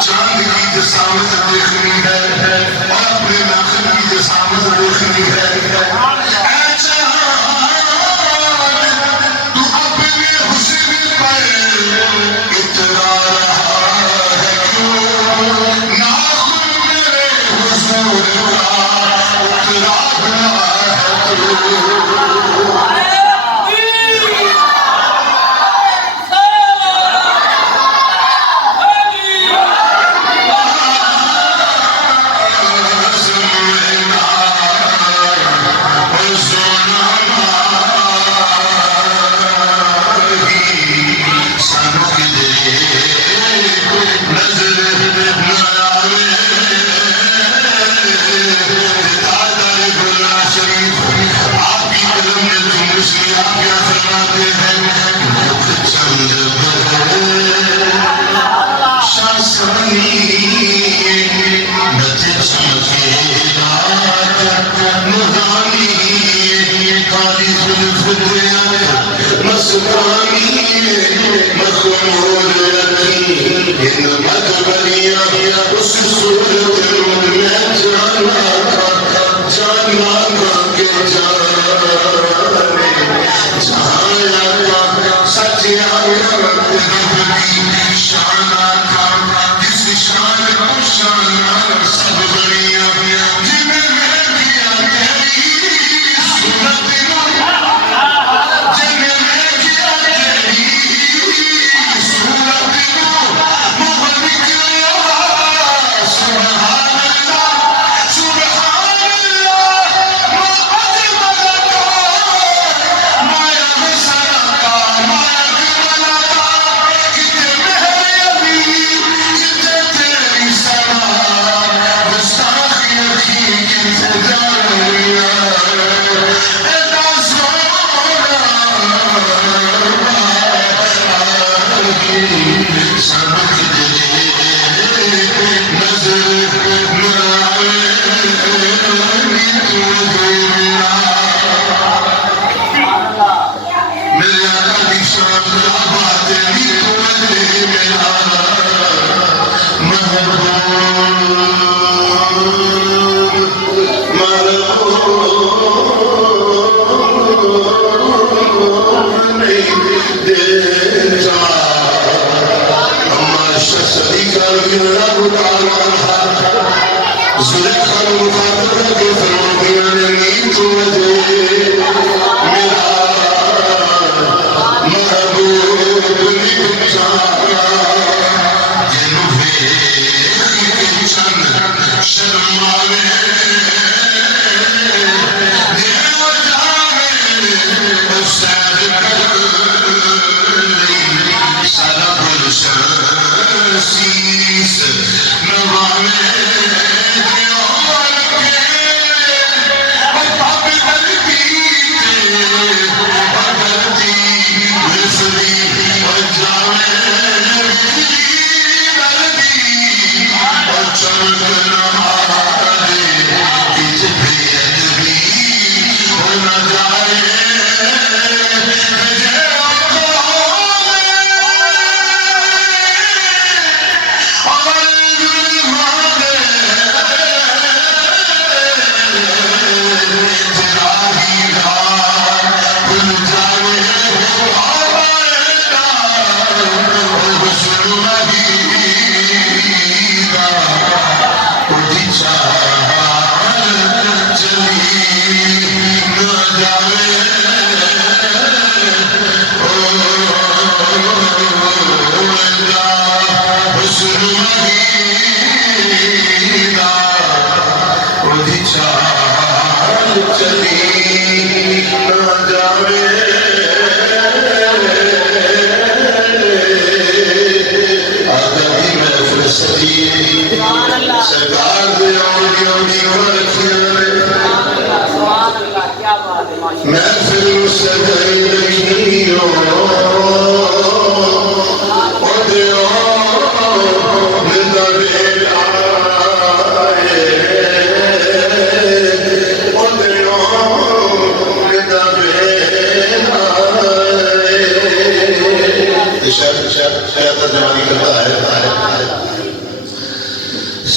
چاند کی جسامت دیکھنی ہے اور اپنے ناخن کی جسامت دیکھنی ہے. اے چاند تو اپنے حسن پر اترا رہا ہے کیوں؟ ناخن میرے حضور کا اترا رہا ہے کیوں؟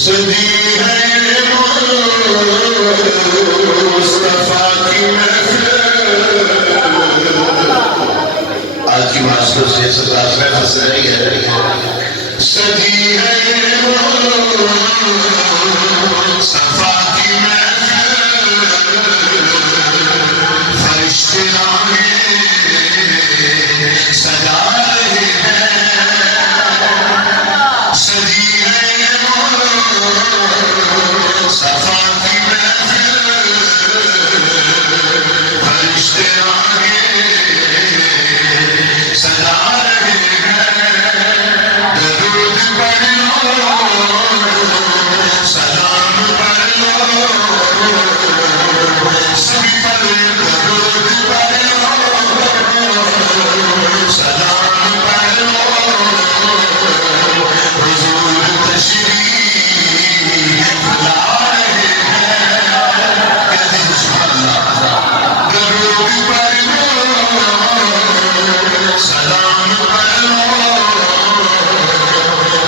سجی ہے مصطفیٰ کی محفل. آج کی معاشروں سے 17 میں پھنس رہی ہے. سجی ہے مصطفیٰ کی محفل. فرشتے آگے سجا رہے ہیں. سجی ہے مصطفیٰ کی محفل. فرشتے آگے سجا رہے ہیں. درود پڑھ لو سلام پڑھ لو سبھی پڑھ. درود پڑھ لو سلام پڑھ لو حضور تشریف لا رہے ہیں. کہتے ہیں سبحان اللہ. درود پڑھ لو سلام پڑھ لو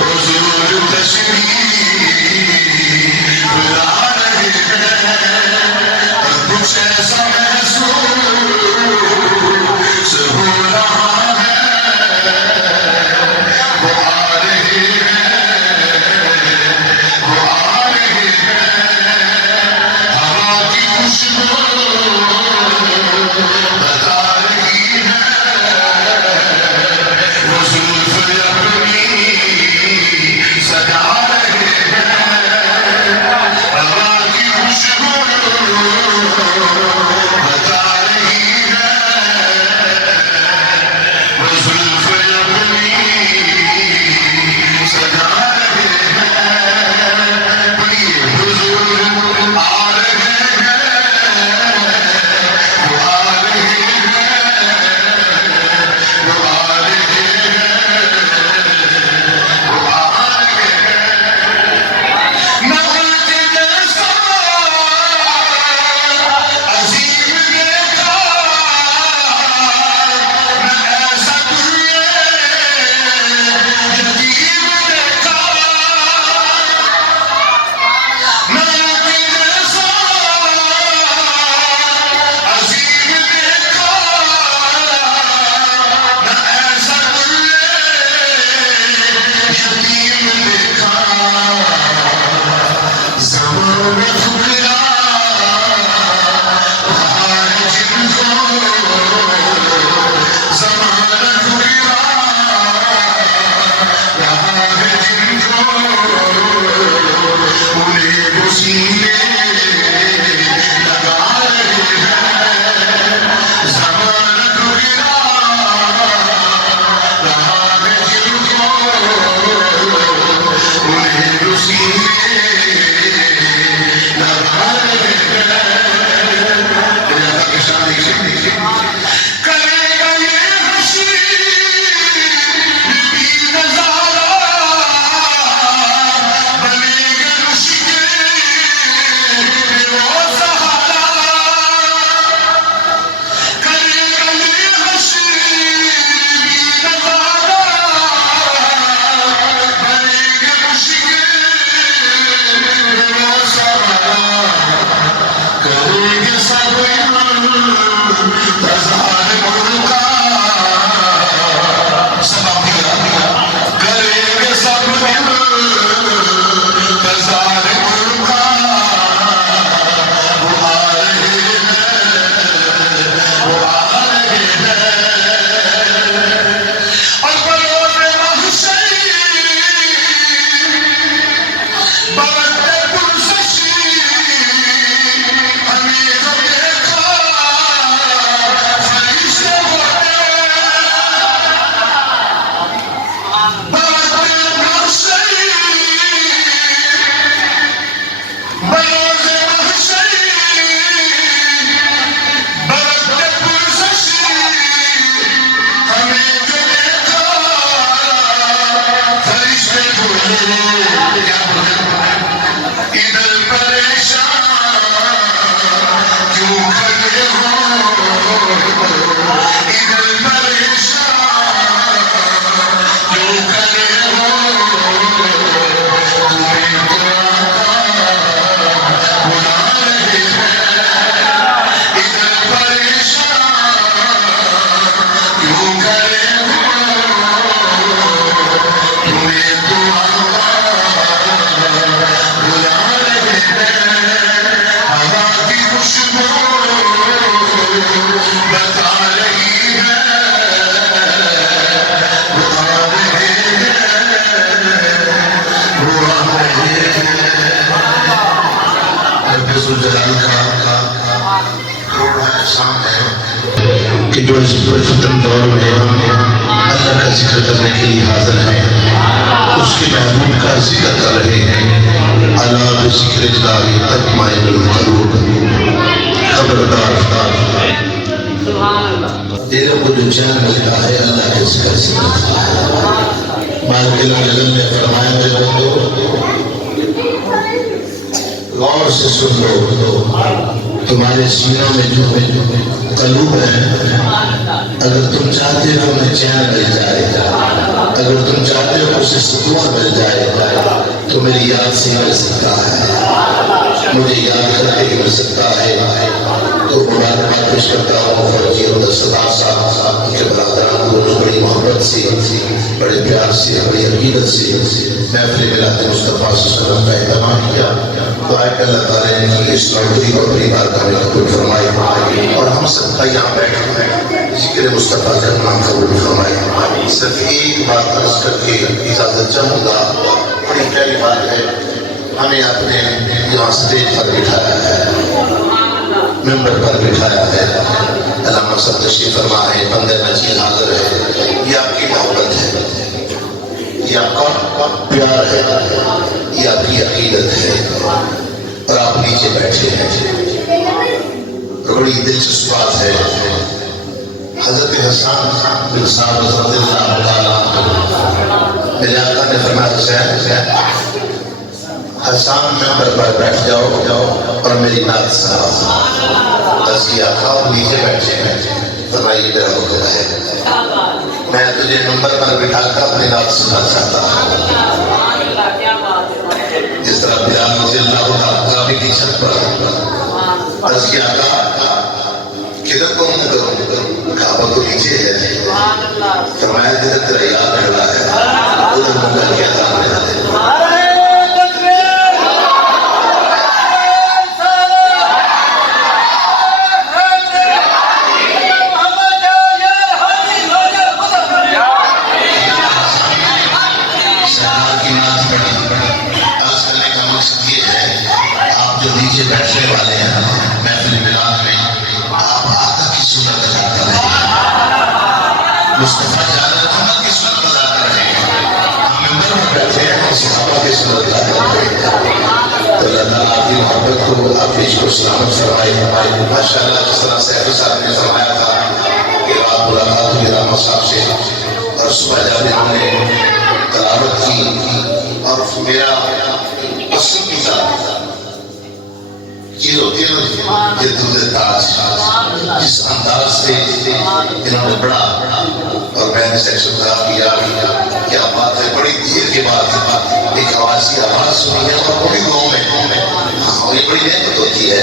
حضور تشریف لا رہے ہیں. اور کچھ ایسا محسوس ہو رہا ہے وہ آ رہے ہیں وہ آ رہے ہیں. ہوا کی خوشبو بتا رہی ہے وہ زلف اپنی سجا رہے ہیں. ہوا کی خوشبو بتا رہی ہے وہ زلف اپنی سجا رہے ہیں. پڑھیے حضور آ رہے ہیں وہ آ رہے ہیں وہ آ رہے ہیں وہ آ رہے ہیں. نہ ان کے جیسا عظیم دیکھا نہ ایسا دنیا یتیم دیکھا. نہ ان کے جیسا عظیم دیکھا نہ ایسا دنیا یتیم دیکھا. زمانہ ٹھکرا رہا ہے جن کو. زمانہ ٹھکرا رہا ہے جن کو. انہیں وہ سینے لگا رہے ہیں. زمانہ ٹھکرا رہا ہے جن کو. انہیں وہ سینے لگا رہے ہیں. اللہ کی شان دیکھیے. کرے گا یہ حشیر بھی نظارہ بنے گا مشکل وہ سہارا. کرے گا یہ حشیر بھی نظارہ بنے گا مشکل وہ سہارا. کریں گے سب بازار ملک کا سلام دیا. کریں گے سب بازار ملک کا وہ آ رہے ہیں وہ آ رہے ہیں. اور بروز محشر برتے پرسشی ہمیں جو دیکھا فرشتے ہوتے. برتے محشر بروز محشر برتے پرسشی ہمیں جو دیکھا فرشتے ہوتے. کیا بولے ادھر پریشان کیوں کھڑے ہو. ادھر پریشان کیوں کھڑے ہو. تمہیں قرآن کہ جو اس پرفتن دور میں اللہ کا ذکر کرنے کے لیے حاضر ہیں، اس کے محبوب کا ذکر کر رہے ہیں۔ الا بذکر اللہ تطمئن القلوب، خبردار دلوں کو جو چین ملتا ہے اللہ کے ذکر سے ملتا ہے۔ مالک العالمین نے فرمایا میرے بندو غور سے سن لو، تمہارے سینوں میں جو قلوب ہے، اگر تم چاہتے ہو انہیں چین مل جائے، اگر تم چاہتے ہو اسے سکون مل جائے تو میری یاد سے مل سکتا ہے، مجھے یاد کر کے مل سکتا ہے۔ تو مبارکباد پیش کرتا ہوں فوجی عبدالستار صاحب کے برادران کو جو بڑی محبت سے، بڑے پیار سے، بڑی عقیدت سے محفل میلاد مصطفیٰ صلی اللہ علیہ وسلم کا اہتمام کیا۔ دعا کہ اللہ تعالیٰ نے اس نوکری کو اپنی بارگاہ میں قبول فرمائے اور ہم سب کا یہاں بیٹھ کر ذکر مصطفیٰ کا نام قبول فرمائے۔ صرف ایک بات عرض کر کے اجازت چاہوں گا، بڑی پیاری بات ہے، ہمیں اپنے یہاں اسٹیج پر بٹھایا ہے، ممبر پر بٹھایا ہے، علامہ صاحب تشریف فرما ہے، بندہ نجیل حاضر ہے، یہ آپ کی محبت ہے، یہ آپ کا پیار ہے، یہ آپ کی عقیدت ہے، اور آپ نیچے بیٹھے ہیں۔ بڑی دلچسپ بات ہے، حضرت حسان بن ثابت رضی اللہ تعالیٰ میرے آقا نے فرمایا حسین حسان ممبر پر بیٹھ جاؤ اور میری نعت سناؤ۔ بس یہ آقا اور نیچے بیٹھے ہیں، فرمایا یہ میرا حکم ہے، میں تجھے ممبر پر بٹھا کر اپنی نعت سنا چاہتا ہوں۔ جس طرح بلال رضی اللہ تعالیٰ کی چھت پر عرض کیا آقا کدھر کو منہ کروں، کعبہ تو نیچے ہے، فرمایا جدھر تیرا یاد رہا ہے ادھر منہ کر کے عطا میں دے۔ بیٹھنے والے ہیں محفل میلاد میں، آپ آقا کی سنت ادا کر رہے ہیں، مصطفیٰ جان محمد کی سنت ادا کر رہے ہیں، ہم ممبر میں بیٹھے ہیں، ہم صحابہ کی سنت ادا کر رہے ہیں۔ تو اللہ تعالیٰ آپ کی محبت کو، آپ کی عشق و سلامت فرمائے۔ ماشاءاللہ جس طرح سیفی صاحب نے فرمایا تھا کہ رات ملاقات ہوئی علامہ صاحب سے اور صبح جب ہم نے تلاوت کی اور میرا پسندیدہ چیز ہوتی ہے نا یہ دودھ تاج، جس انداز سے انہوں نے پڑھا اور میں نے سیکشن کہا کیا کیا بات ہے، بڑی دیر کے بعد ایک آوازی آواز سنی ہے اور بڑی گاؤں میں، ہاں یہ بڑی نعمت ہوتی ہے،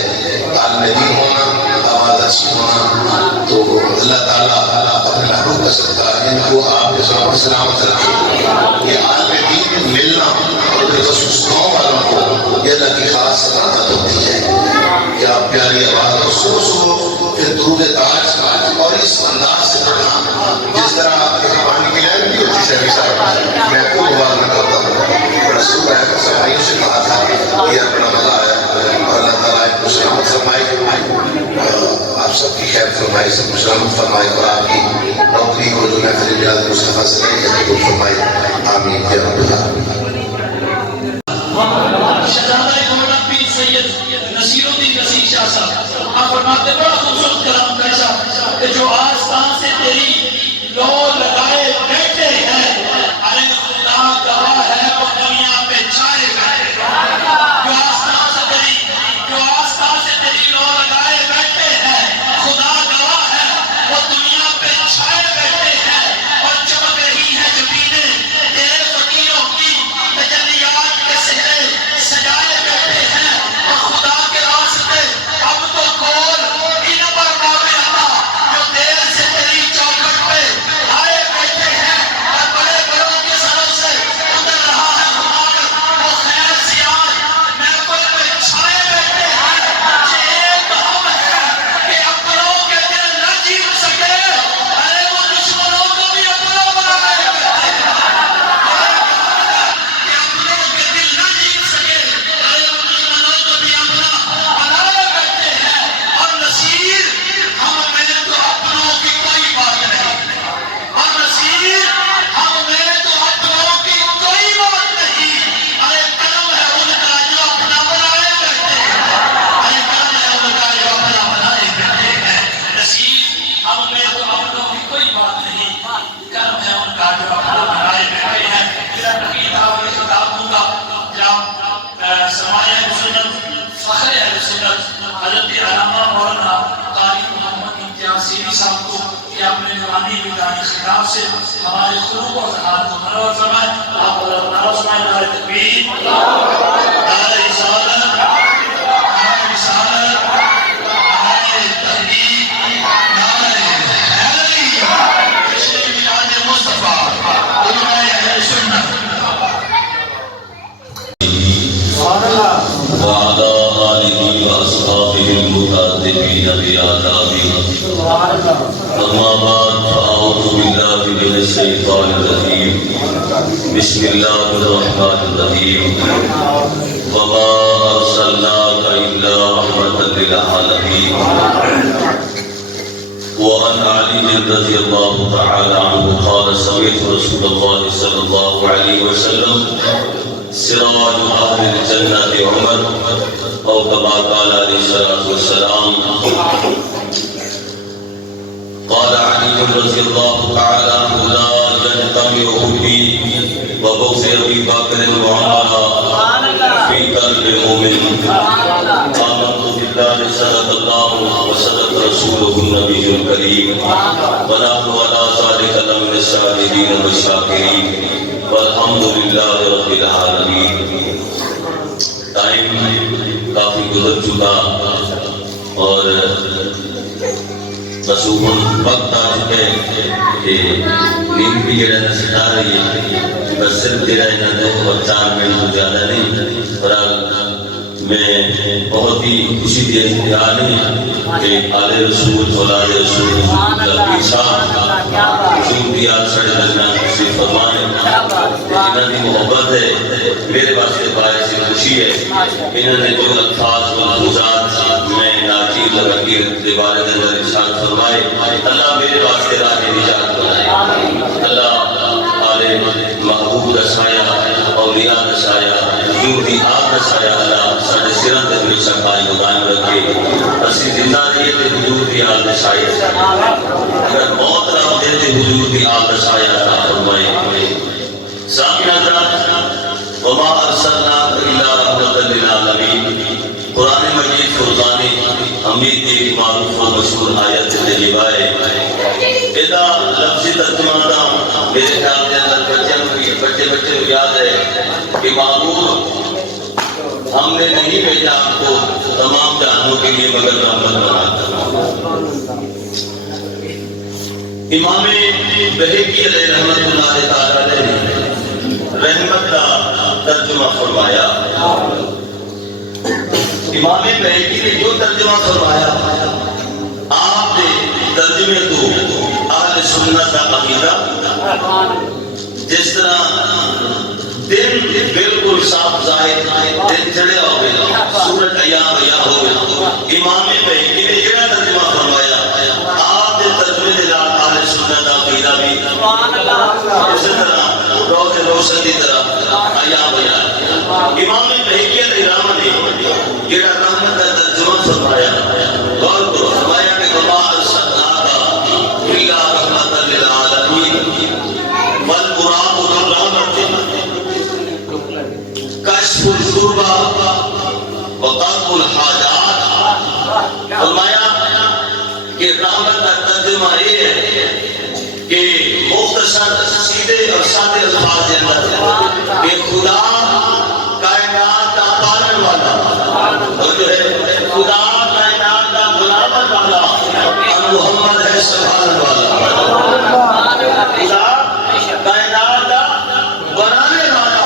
عالم دین ہونا، آواز اچھی ہونا، تو اللہ تعالیٰ اپنے محبوب کا صدقہ ان کو آپ کے سلامت رکھے۔ یہ عالم دین ملنا اور بالخصوص گاؤں والوں کو یہ اللہ کی خاص سعادت ہوتی ہے۔ کیا پیاری آواز اور صبح صبح پھر درود تاج اور اس انداز سے پڑھنا، جس طرح پانی کی لہر بھی ہوتی ہے صاحب، میں کو مبارک کرتا ہوں۔ رسول اللہ صلی اللہ سے کہا تھا یہ بڑا مزہ آیا اور اللہ تعالیٰ ایک مسلمت فرمائے، آپ سب کی خیر فرمائے، سب مسلمت فرمائے اور آپ کی نوکری کو جو محفل میلاد مصطفیٰ سے لے کے قبول فرمائے، آمین یا رب العالمین۔ نصیر الدین نصیر شاہ صاحب آپ فرماتے بڑا خوبصورت کلام پیشا کہ جو آستان سے تیری لو لگائے بیٹھے ہیں، ارے خدا گواہ ہے وہ دنیا پہ چھائے بیٹھے، جو آستان سے تیری لو لگائے بیٹھے ہیں، خدا گواہ ہے وہ دنیا پہ چھائے بیٹھے ہیں، اور چمک رہی ہے جبینیں تیرے فقیروں احترام سے ہمارے قلوب اور ذہان کو منور فرمائے. آپ اللہ منور فرمائے. نعرہ تکبیر، نعرہ رسالت، نعرہ رسالت، نعرہ تحقیق، نعرہ حیدری، جشن میلاد مصطفیٰ، علماء اہل سنت. وعلى آله وأصحابه المكاتبين بآدابه. أما بعد فأعوذ بالله من الشيطان الرجيم. بسم الله الرحمن الرحيم. وما أرسلناك إلا رحمة للعالمين. وعن علي رضي الله تعالى عنه قال سمعت رسول الله صلى الله عليه وسلم سراج أهل الجنة عمر أو كما قال عليه الصلاة والسلام. قال علي رضي الله تعالى عنه لا يجتمع حبي وبغض أبي بكر وعمر في قلب مؤمن. آمنت بالله صدق الله وصدق رسوله النبي الكريم ونحن على ذلك لمن الشاهدين والشاكرين والحمد للہ رب العالمین. ٹائم کافی گزر چکا اور مصروفاً وقت آ چکے کہ نیند بھی جڑا نہ سٹا رہی ہے. بس صرف جڑا انہاں 2 اور 4 منٹ تو زیادہ نہیں. برحال میں بہت ہی خوشی دی اختیار نہیں کہ آل رسول اولاد رسول کا صاحب حضور دی آل سڑے درمیان تشریف فرمائے. انہاں دی محبت ہے میرے واسطے باعث خوشی ہے. انہوں نے جو الفاظ و ملفوظات میں ناچیز و غیر کے بارے میں ارشاد فرمائے اللہ میرے واسطے راہ نجات بنائے. اللہ آل محبوب کا سایہ، اولیاء کا سایہ، حضور دی آل کا سایہ اللہ سارے سروں تے ہمیشہ قائم و دائم رکھے. اسی زندہ رہیے تے حضور دی آل کا سایہ، اگر موت رب دے تے حضور دی آل کا سایہ عطا فرمائے. سامعین حضرات، وما ارسلناک الا رحمۃ للعالمین. قرآن مجید فرقان حمید کی معروف و مشہور آیت طیبہ ہے. ادا لفظی ترجمہ دا میرے خیال کے اندر بچے کو یاد ہے کہ معبود ہم نے نہیں بھیجا آپ کو تمام جہانوں کے لیے مگر رحمت بناتا. امام بہقی علیہ رحمۃ اللہ تعالی نے رحمت کا ترجمہ فرمایا. امام بہقی نے جو ترجمہ فرمایا آپ نے ترجمے کو اہل سنت کا عقیدہ جس طرح دن بالکل صاف ظاہر دن چڑھیا ہوئے سورج ایام ایام ہوئے امام بہقی نے یہ ترجمہ فرمایا آپ نے ترجمے کے لال اہل سنت کا عقیدہ بھی اس طرح روز روشن کی طرح ایام ایام. امام بہقی علیہ السلام نے یہ رحمت کا ترجمہ فرمایا. غور کرو فرمایا کہ وما ارسلناک الا رحمۃ للعالمین والمراد بالرحمت کشف الکربہ وقضاء الحاجات. فرمایا کہ رحمت کا ترجمہ یہ ہے کہ مختصر سیدھے اور سادے الفاظ کے اندر کہ خدا کائنات کا پالن والا اور جو ہے خدا کائنات کا بناون والا اور محمد ہے سنبھالن والا. خدا کائنات کا بنانے والا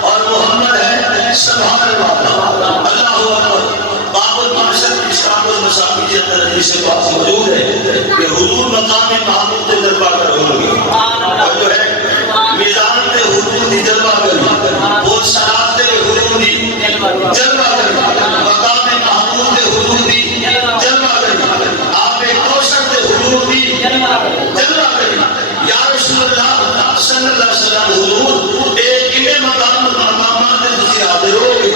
اور محمد ہے سنبھالن والا. اللہ اکبر. باب المعشر اشراق المصابیح کے اندر حدیث پاک موجود ہے کہ حضور مقام محمود کے دربار پر ہوگی اور جو ہے میزان تے حضور دی جلوہ کری وہ سرات تے حضور دی جلوہ کری مقام محمود تے حضور دی جلوہ کری آپ کوثر تے حضور دی جلوہ کری. یا رسول اللہ صلی اللہ علیہ وسلم حضور ایک کنے مقامات تے تسی حاضر ہو گے.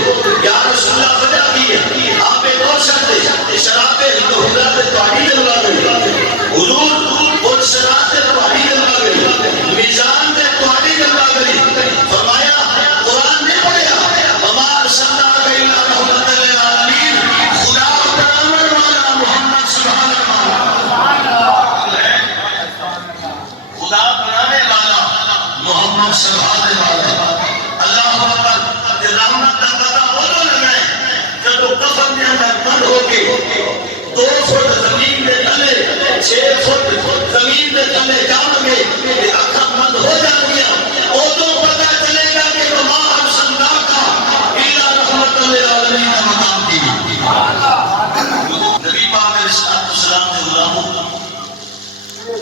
یا رسول اللہ وجہ کی ہے آپ کوثر تے شراب حضرات تواڈی جلوہ کری حضور وہ شرات تے تواڈی جلوہ کری میزان تے تواڈی جلوہ کری. فرمایا قرآن نے پڑھیا وما ارسلناک الا رحمۃ للعالمین. خدا کرامت والا محمد سبحان اللہ. خدا نبھانے والا اللہ اکبر کہ رحمت کا پتہ وہ لگائے جب وہ کفن کے اندر بند ہو کے 2 فٹ زمین میں تلے 6 فٹ زمین میں تلے جان گے کہ آنکھیں بند ہو جائیں گیا وہ تو پتہ چلے گا کہ وما ارسلناک الا رحمۃ للعالمین کا مقام تھی. نبی پاک علیہ السلام نے غلاموں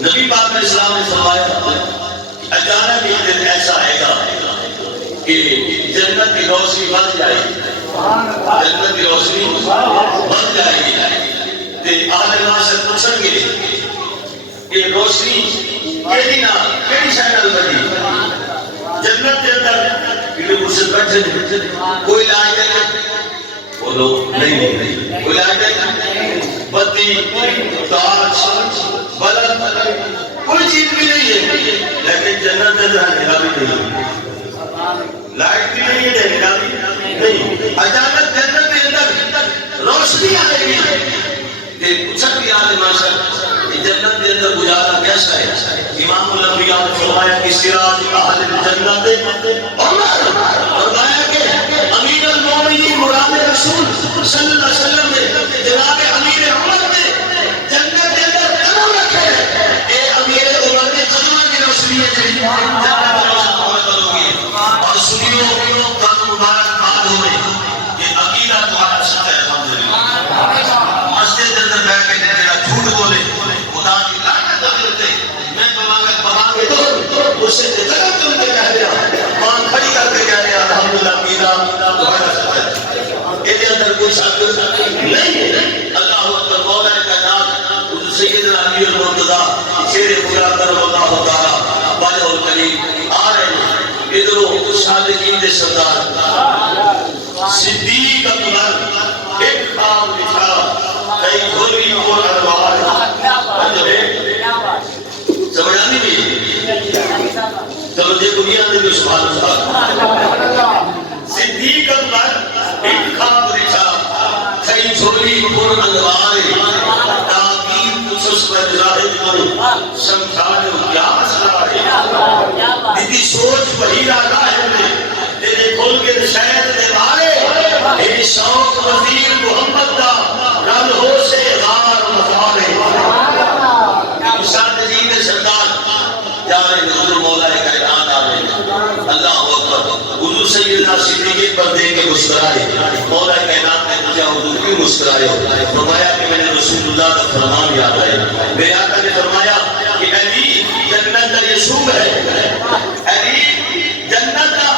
نبی پاک علیہ السلام نے فرمایا اچانک ایک دن ایسا آئے گا کہ جنت کی روشنی بڑھ جائے گی جنت کی روشنی بڑھ جائے گی تے اہل نار سے پوچھیں گے کہ روشنی کیڑی شے نال بنی جنت کے اندر یہ مجھ سے بیٹھے کوئی لاج ہے بولو نہیں کوئی لاج ہے بتی تاج بلند کوئی چیز بھی نہیں ہے لیکن جنت میں اندھیرا بھی نہیں لائٹ بھی نہیں ہے اندھیرا بھی نہیں اچانک جنت کے اندر روشنی آئے گی کہ پوچھا کہ آل ماشر جنت کے اندر گزارا کیسا ہے امام الانبیاء نے فرمایا کہ سراج اہل الجنت عمر فرمایا کہ امیر المومنین مراد رسول صلی اللہ علیہ وسلم نے جناب امیر عمر نے جنت کے اندر قدم رکھے اے امیر عمر نے قدموں کی روشنی ہے جنت میں روشن ہوگی اور سنیو کل مبارک باد ہوئے یہ عقیدہ تمہارا سچا ہے الحمدللہ مسجد کے اندر بیٹھ کے تیرا جھوٹ بولے خدا کی لعنت کرتے میں بمانگے تو اس سے اتنا تم کے کہہ رہا مان کھڑی کر کے کہہ رہا الحمدللہ عقیدہ تمہارا سچا ہے یہ اندر کوئی شک نہیں ہے. اللہ اکبر مولا کائنات سیدنا علی المرتضی شیر خدا کرم اللہ تعالی وجہ الکریم آ رہے ہیں ادھر صادقین کے سردار صدیق اکبر ایک خواب لکھا کئی گھوڑی اور انوار سمجھ آنی بھی چلو جے دنیا نے بھی سبحان اللہ صدیق اکبر ایک خواب لکھا کئی گھوڑی اور انوار تاکید کچھ اس پر ظاہر کرو سمجھانے کیا مسئلہ ہے دیدی سوچ وہی رہا ہے تیرے کھول کے شہر دے بارے اے شوق وزیر محمد دا رل ہو سے غار مزارے مشاہد جی نے سردار جا رہے ہیں حضور مولا کائنات آ رہے ہیں اللہ اکبر حضور سیدنا صدیق پر دیکھ کے مسکرائے مولا کائنات نے پوچھا حضور کیوں مسکرائے فرمایا کہ میں نے رسول اللہ کا فرمان یاد آیا میرے آقا نے فرمایا کہ علی جنت کا یسوع ہے علی جنت کا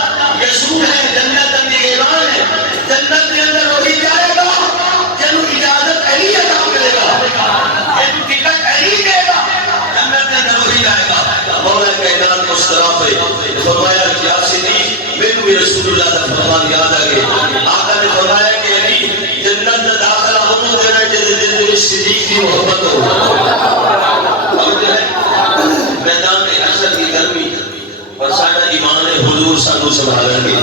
یسوع ہے جنت کا نگہبان ہے جنت کے اندر وہی جائے گا جنہوں اجازت علی عطا کرے گا جنہوں ٹکٹ علی دے گا جنت کے اندر وہی جائے گا مولا کائنات مسکرا پہ فرمایا کہ یا صدیق میں بھی رسول اللہ کا فرمان یاد آ گیا آقا نے فرمایا کہ علی جنت کا داخلہ ہم دینا جیسے دل میں صدیق کی محبت ہو میدان حشر کی گرمی اور سارا ایمان حضور سانو سنبھالیں گے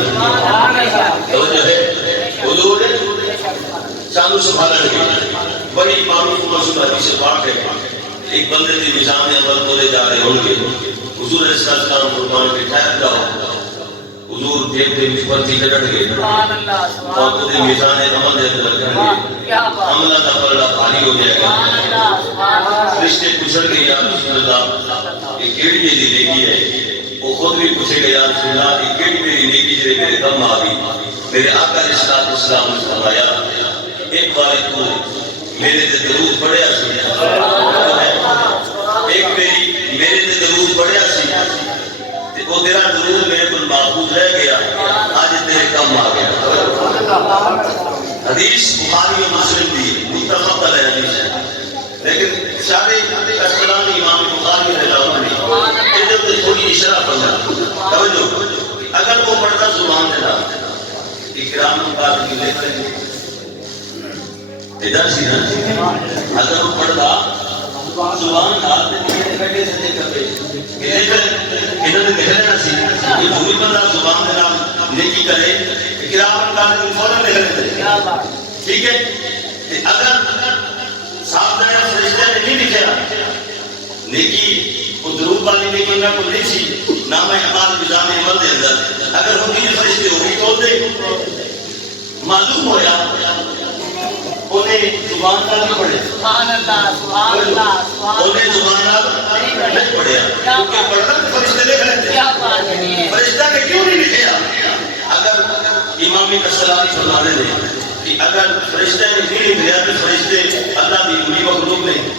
توجہ ہے حضور سانو سنبھالیں گے بڑی معروف مشہور حدیث پاک ہے ایک بندے کے میزان عمل تولے جا رہے ہوں گے حضور علیہ السلام فرمان کے ٹھہر جاؤ حضور دیکھ دے مجھ پر تھی کٹڑ گئے اور تو دے میزان عمل دے اندر رکھیں گے عملہ کا پرڑا بھاری ہو جائے گا رشتے پچھڑ گئے یا رسول اللہ یہ کیڑی میری نیکی ہے وہ خود بھی پوچھے گا یا رسول اللہ یہ کیڑی میری نیکی جرے میرے کم آگی میرے آقا علیہ السلام نے فرمایا ایک بار کو میرے تے درود پڑھیا سی ایک میرے تے درود پڑھیا سی وہ تیرا درود میرے کو محفوظ رہ گیا آج تیرے کم آ گیا حدیث بخاری و مسلم بھی متفق علیہ حدیث ہے لیکن سارے اسلام امام بخاری رضی اللہ عنہ ادھر سے تھوڑی اشارہ کرنا توجہ اگر وہ پڑھتا زبان دینا اکرام کا بھی لکھ رہے ہیں ادھر سی نا اگر وہ پڑھتا زبان ہاتھ میں بیٹھے سے کرتے انہوں نے دیکھ لینا سی یہ جو بھی بندہ زبان دینا نیکی کرے اکرام کا بھی فوراً لکھ لیتے ٹھیک ہے اگر صاحب دائر فرشتے نے نہیں لکھا نیکی وہ درود والی نیکی نہ کوئی نہیں سی نہ میں اعمال نظام عمل دے اندر اگر ہوتی فرشتے ہوگی تو دے معلوم ہویا انہیں زبان کا نہیں پڑھے سبحان اللہ سبحان اللہ سبحان انہیں زبان کا نہیں پڑھے کیونکہ پڑھنا تو فرشتے لکھ لیتے کیا بات ہے فرشتہ نے کیوں نہیں لکھیا اگر امامی کسلانی فرمانے دے کہ اگر فرشتے نے نہیں لکھیا تو فرشتے اللہ دی بری مخلوق نہیں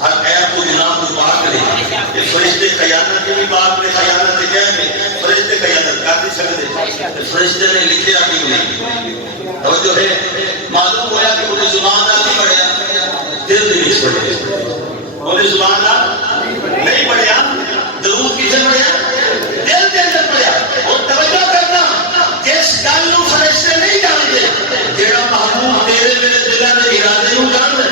ہر عیب کو جناب کو پاک لے فرشتے خیانت کے بھی پاک لے خیانت کے کہہ میں فرشتے خیانت کر نہیں سکتے فرشتے نے لکھیا کیوں نہیں اور جو ہے معلوم ہوا کہ انہیں زبان نہ نہیں پڑھیا دل نہیں پڑھے انہیں زبان نہ نہیں پڑھیا درود کسے پڑھیا دل کے اندر پڑھیا اور توجہ کرنا جس گل نو فرشتے نہیں جانتے جیڑا محبوب تیرے میرے دلوں کے ارادے نو جاندا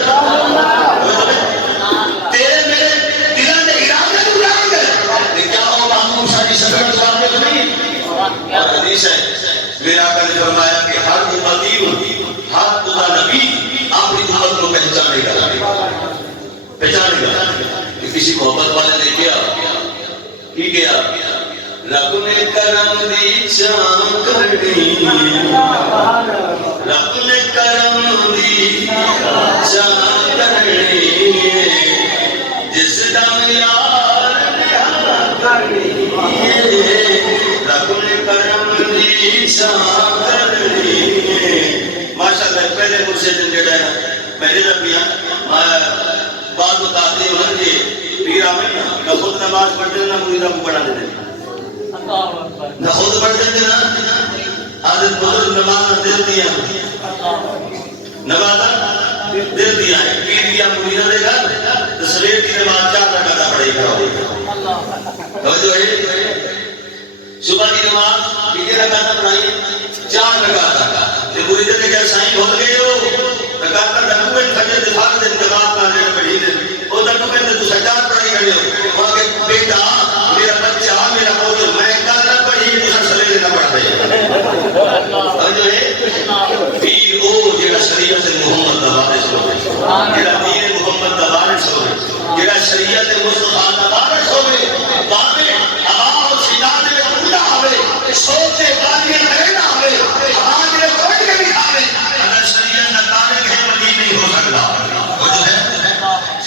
تیرے میرے دلوں کے ارادے نو جاندا کہ کیا وہ محبوب ساری شکل جانتے نہیں اور حدیث ہے میرا آقا نے فرمایا کہ ہر امتی ہر خدا نبی اپنی امت کو پہچانے گا کہ کسی محبت والے نے کیا رب نے کرم دی چاں کرنی رب نے کرم دی چاں کرنی جس دم یار نہا کرنی رب نے کرم دی چاں کرنی ماشاءاللہ پہلے مجھ سے جنجڑا ہے میرے ربیاں بعض بتاتے ہیں کہ پیر آمین نہ خود نماز پڑھتے نہ مریدہ کو پڑھا دیتے نہ خود پڑھتے تھے نا حضرت بزرگ نماز دل دیا نماز دل دیا ہے پیر دیا مریدہ دے گا تو سویر کی نماز 4 رکعت پڑھے گا توجہ ہے صبح کی نماز کتنے رکعت پڑھائی 4 رکعت تے مریدہ نے کہا سائیں بھول گئے ہو رکعت دنو میں فجر دفاع دے جماعت نہ دے پڑھی دے او دنو میں تو سجاد پڑھائی کھڑے ہو وہاں کے بیٹا میرا بچہ میرا پوتر میں کل نہ پڑھی تو سلے نہ پڑھ دے اور جو ہے پیر او جڑا شریعت محمد دا وارث ہو جڑا دین محمد دا وارث ہو جڑا شریعت مصطفی دا وارث ہو باویں عوام و فضا دے پورا ہوے سوچے بالیاں کرے نہ ہوے ہاں جے کوئی کے بھی کھاوے اگر شریعت دا تارک ہے ولی نہیں ہو سکتا وہ جو ہے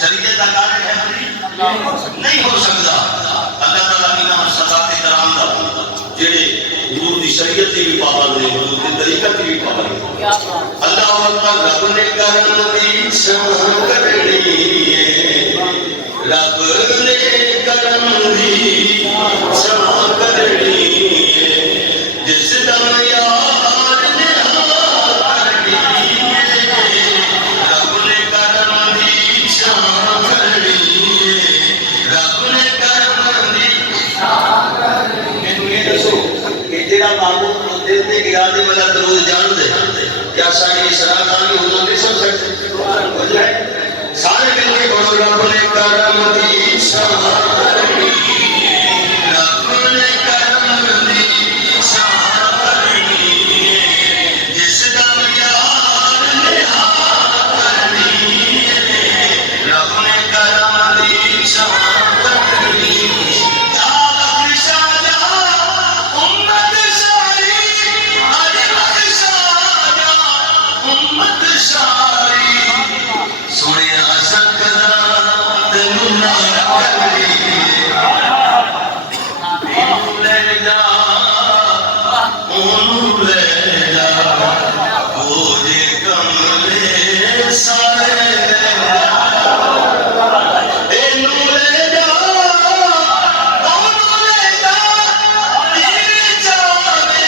شریعت دا تارک ہے ولی نہیں ہو سکتا اللہ تعالی کی نام صداقت کرام دا جڑے حضور دی شریعت دی بھی پابند نے حضور دی طریقت دی بھی پابند اللہ اکبر رب نے کرم دی چاں کرنی رب نے کرم دی چاں کرنی جس دم یار نے کرنی رب نے کرم دی چاں کرنی رب نے کرم دی چاں کرنی میں یہ دسو کہ تیرا معبود دل کے ارادے والا درود جان دے کیا ساری شرح خانی حضور نہیں سن سکتے ہو جائے سارے مل کے بولو رب نے کرم دی چاں کرنی رب نے کرم دی چاں کرنی جس دم یار نے کرنی رب نے کرم دی چاں کرنی جا بخشا جا امت ساری اج بخشا جا امت ساری سنیا سکدا تینوں نہ کرنی اینوں لے جا اونوں لے جا او جے کملے سارے لے جا اینوں لے جا اونوں لے جا تیرے چاہے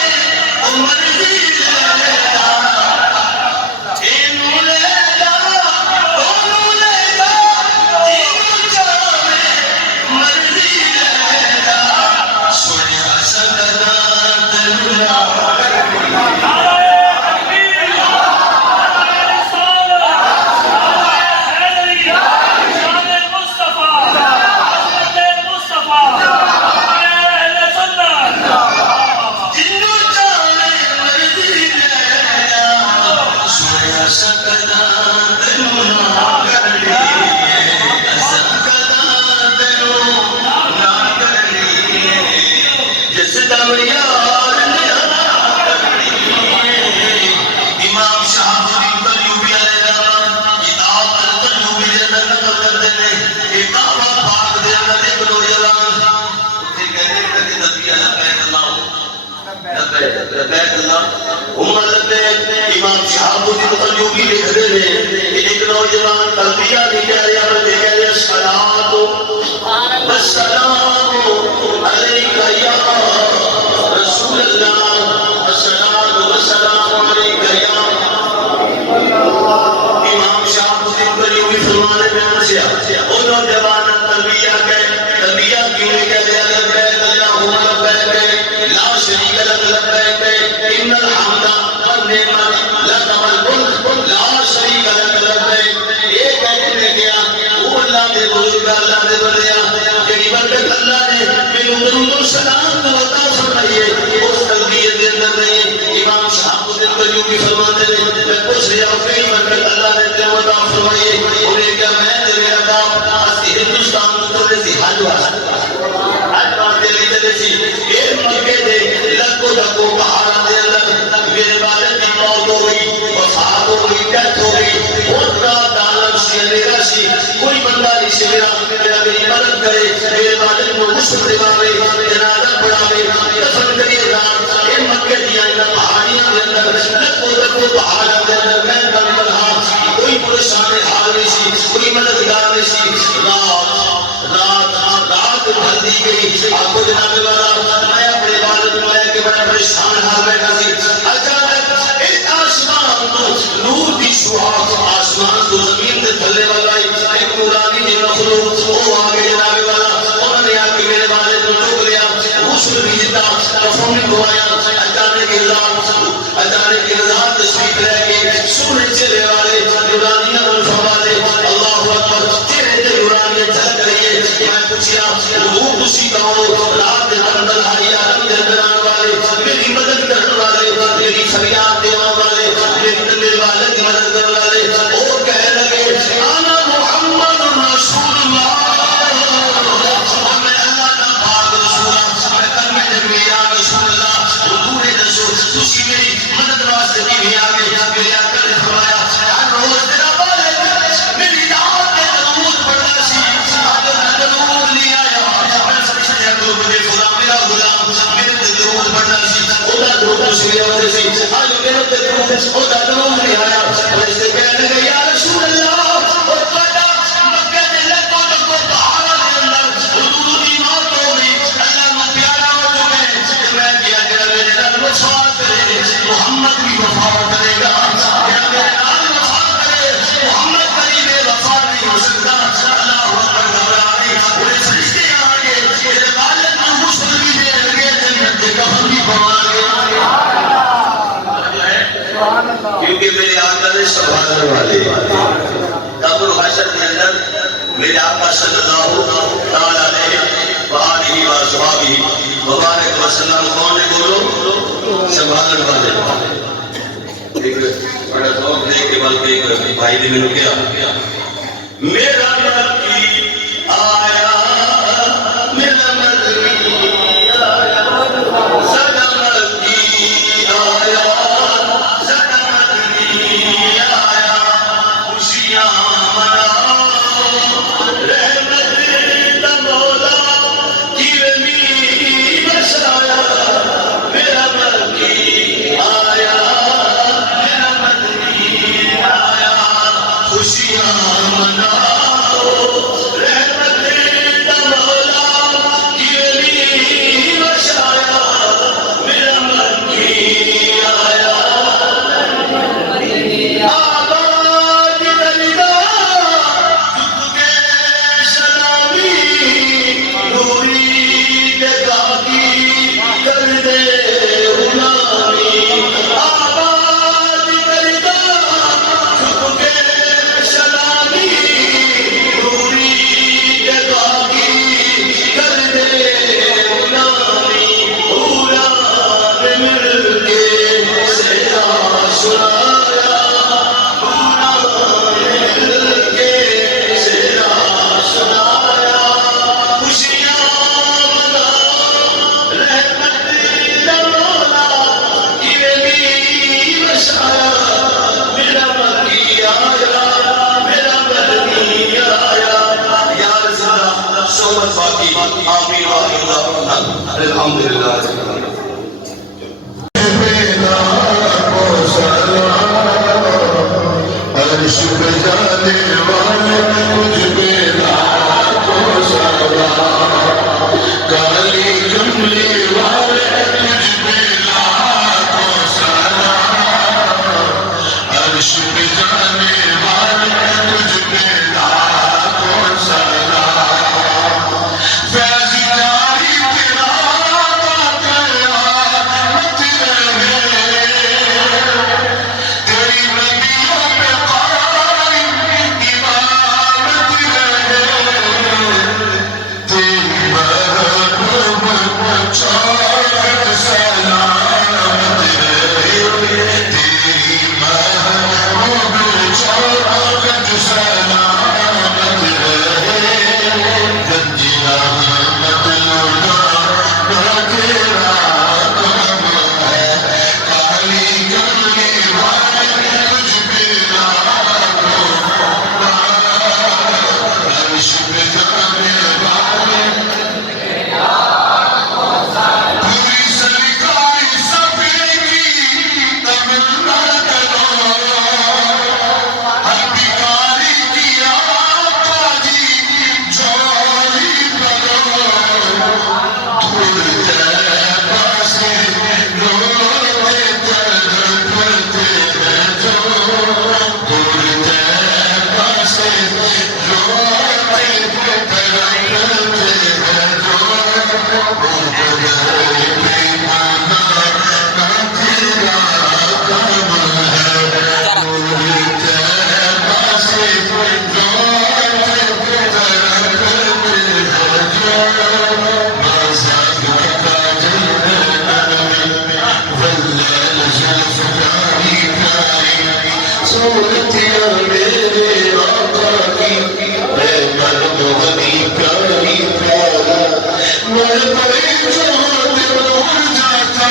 عمر دی لے جا اینوں لے جا اونوں لے جا تیرے چاہے مرضی لے جا سنیا سکدا تینوں نہ لبیک اللہ امہ لبیک امام شہاب الدین ایوبی لکھتے ہیں کہ ایک نوجوان تلبیہ نہیں کہہ رہا بلکہ کہہ رہا الصلاۃ والسلام علیک یا رسول اللہ الصلاۃ والسلام علیک یا امام شہاب الدین ایوبی فرمانے میں پوچھا او نوجوان تلبیہ کیوں نہیں کہہ رہا لبیک اللہم لبیک لا شریک لک لبیک ان الحمد والنعمت لک والملک لا شریک لک لبیک یہ کہنے کیا وہ اللہ دے بزرگ اللہ دے بندیاں کہ برکت اللہ نے میرے درود و سلام تو عطا فرمائی ہے اس تلبیہ کے اندر نہیں امام شہاب الدین ایوبی فرماتے ہیں میں پوچھ رہا ہوں کئی برکت اللہ نے تے عطا فرمائی ہے انہیں کیا میں تے میرا باپ اس ہندوستان تو سی حج مکے دے لکھوں لکھوں پہاڑاں دے اندر میرے والد کی موت ہو گئی وفات ہو گئی ڈیتھ ہو گئی بہت رات عالم سی اندھیرا سی کوئی بندہ نہیں سی میرا میری مدد کرے میرے والد کو غسل دلاوے جنازہ پڑھاوے دفن کریے رات ان مکے دیا ان پہاڑیاں دے اندر لکھوں لکھوں پہاڑاں دے اندر میں کل ہاں کوئی پریشان حال نہیں سی کوئی مددگار نہیں سی رات بھر دی گئی آپ کو جناب والا میں اپنے والد کو لے کے بڑا پریشان حال بیٹھا سی اچانک ایک آسمان تو نور دی شعاع آسمان تو زمین تے تھلے والا ایک نورانی دی مخلوق وہ آگے جناب والا انہوں نے آ کے میرے والد کو چک لیا غسل بھی دیتا کفن بھی دھوایا اچانک الزام تشریف لے کے سونے چلے والے نورانیاں والے اللہ اکبر چہرے تے نورانیاں جھلک رہی ہے میں پوچھیا وہ خوشی کہو رات دے اندر آئی عالم دے اندر آنے والے میری مدد کرنے والے میری فریاد دینے والے میرے والد کی مدد کرنے والے اور کہہ لگے انا محمد رسول اللہ میں اللہ کا پاک رسول میں کلمہ میں یا رسول اللہ حضور رسول خوشی میری مدد واسطے بھی آگے میرے آقا نے فرمایا ہر روز تیرا والد میری یاد کے درود پڑھتا سی درود لے آیا میں سمجھا کہ مجھے غلام میرا غلام میرے درود پڑھنا سی خدا درود شریف ہوتے سی آج میرے درود خدا درود لے آیا ویسے کہنے لگے یا رسول اللہ اور قدا مکہ دے لکھوں لکھوں پہاڑاں دے اندر حضور دی موت ہو گئی اللہ نو پیارا ہو چکے میں کیا کہ میرے نال وفا کرے محمد بھی وفا کرے گا میرا میرے نال وفا کرے محمد قریب وفا نہیں ہو سکتا اللہ اکبر گھبرانے وہ فرشتے آگے میرے والد کو غسل بھی دے لگے جنت کے کفن بھی پوا گے کیونکہ میرے آقا نے سنبھالنے والے قبر و حشر کے اندر میرے آقا صلی اللہ تعالی علیہ وآلہ وصحبہ مبارک وسلم کون ہے بولو سنبھالنے والے ایک بڑا ذوق دے کے بلکہ ایک بھائی نے میں کیا میرا نبی آیا میرا مدنی آیا سدا مکی آیا سدا مدنی آیا خوشیاں مناؤ رحمت دا مولا کیویں بسایا میرا مکی آیا میرا مدنی آیا خوشیاں مناؤ رحمت دا مولا کیویں بسایا میرا مکی آیا آباد دردا جھک کے سلامی نوری جگہ کی کر دے غلامی آباد دردا جھک کے سلامی نوری جگہ کی کر دے غلامی غلام مل کے سیرا سنایا غلام مل کے سیرا سنایا خوشیاں مناؤ رحمت دا مولا کیویں بھی بسایا میرا مکی آیا میرا مدنی آیا یا رسول اللہ صحبت باقی آمین و آمین الحمدللہ مورتیاں میرے آقا کی اے منموہنی پیاری پیارا میں پڑے جہاں دور جاتا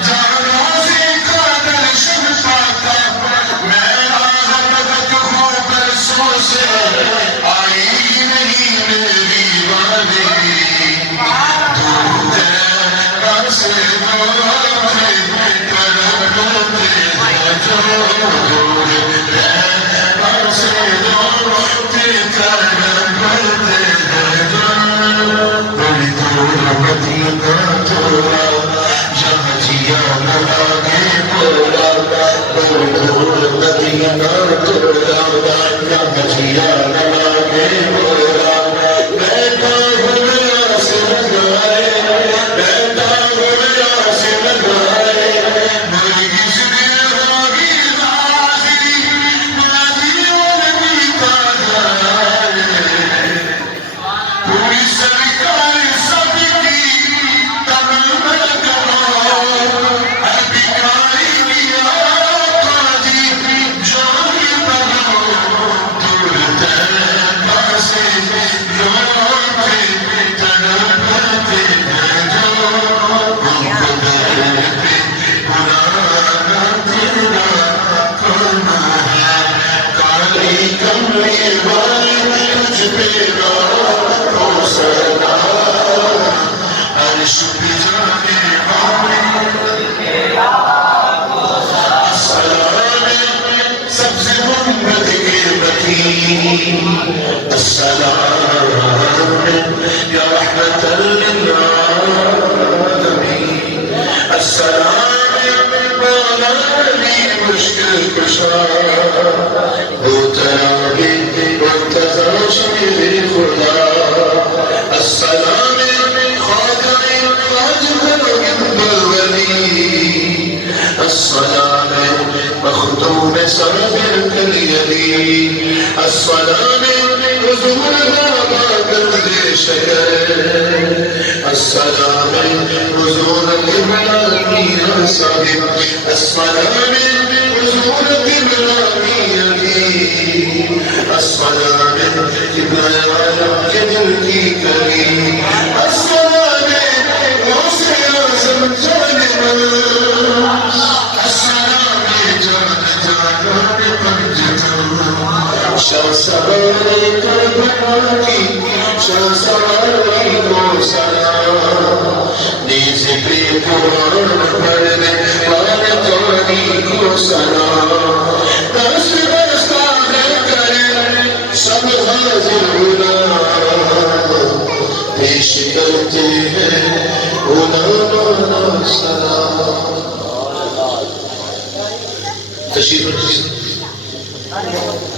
جہاں سے کا درشن پاتا میں آزمت ہوں برسوں سے آئی نہیں میری والی دور ہے سے موتے کرتے تشریف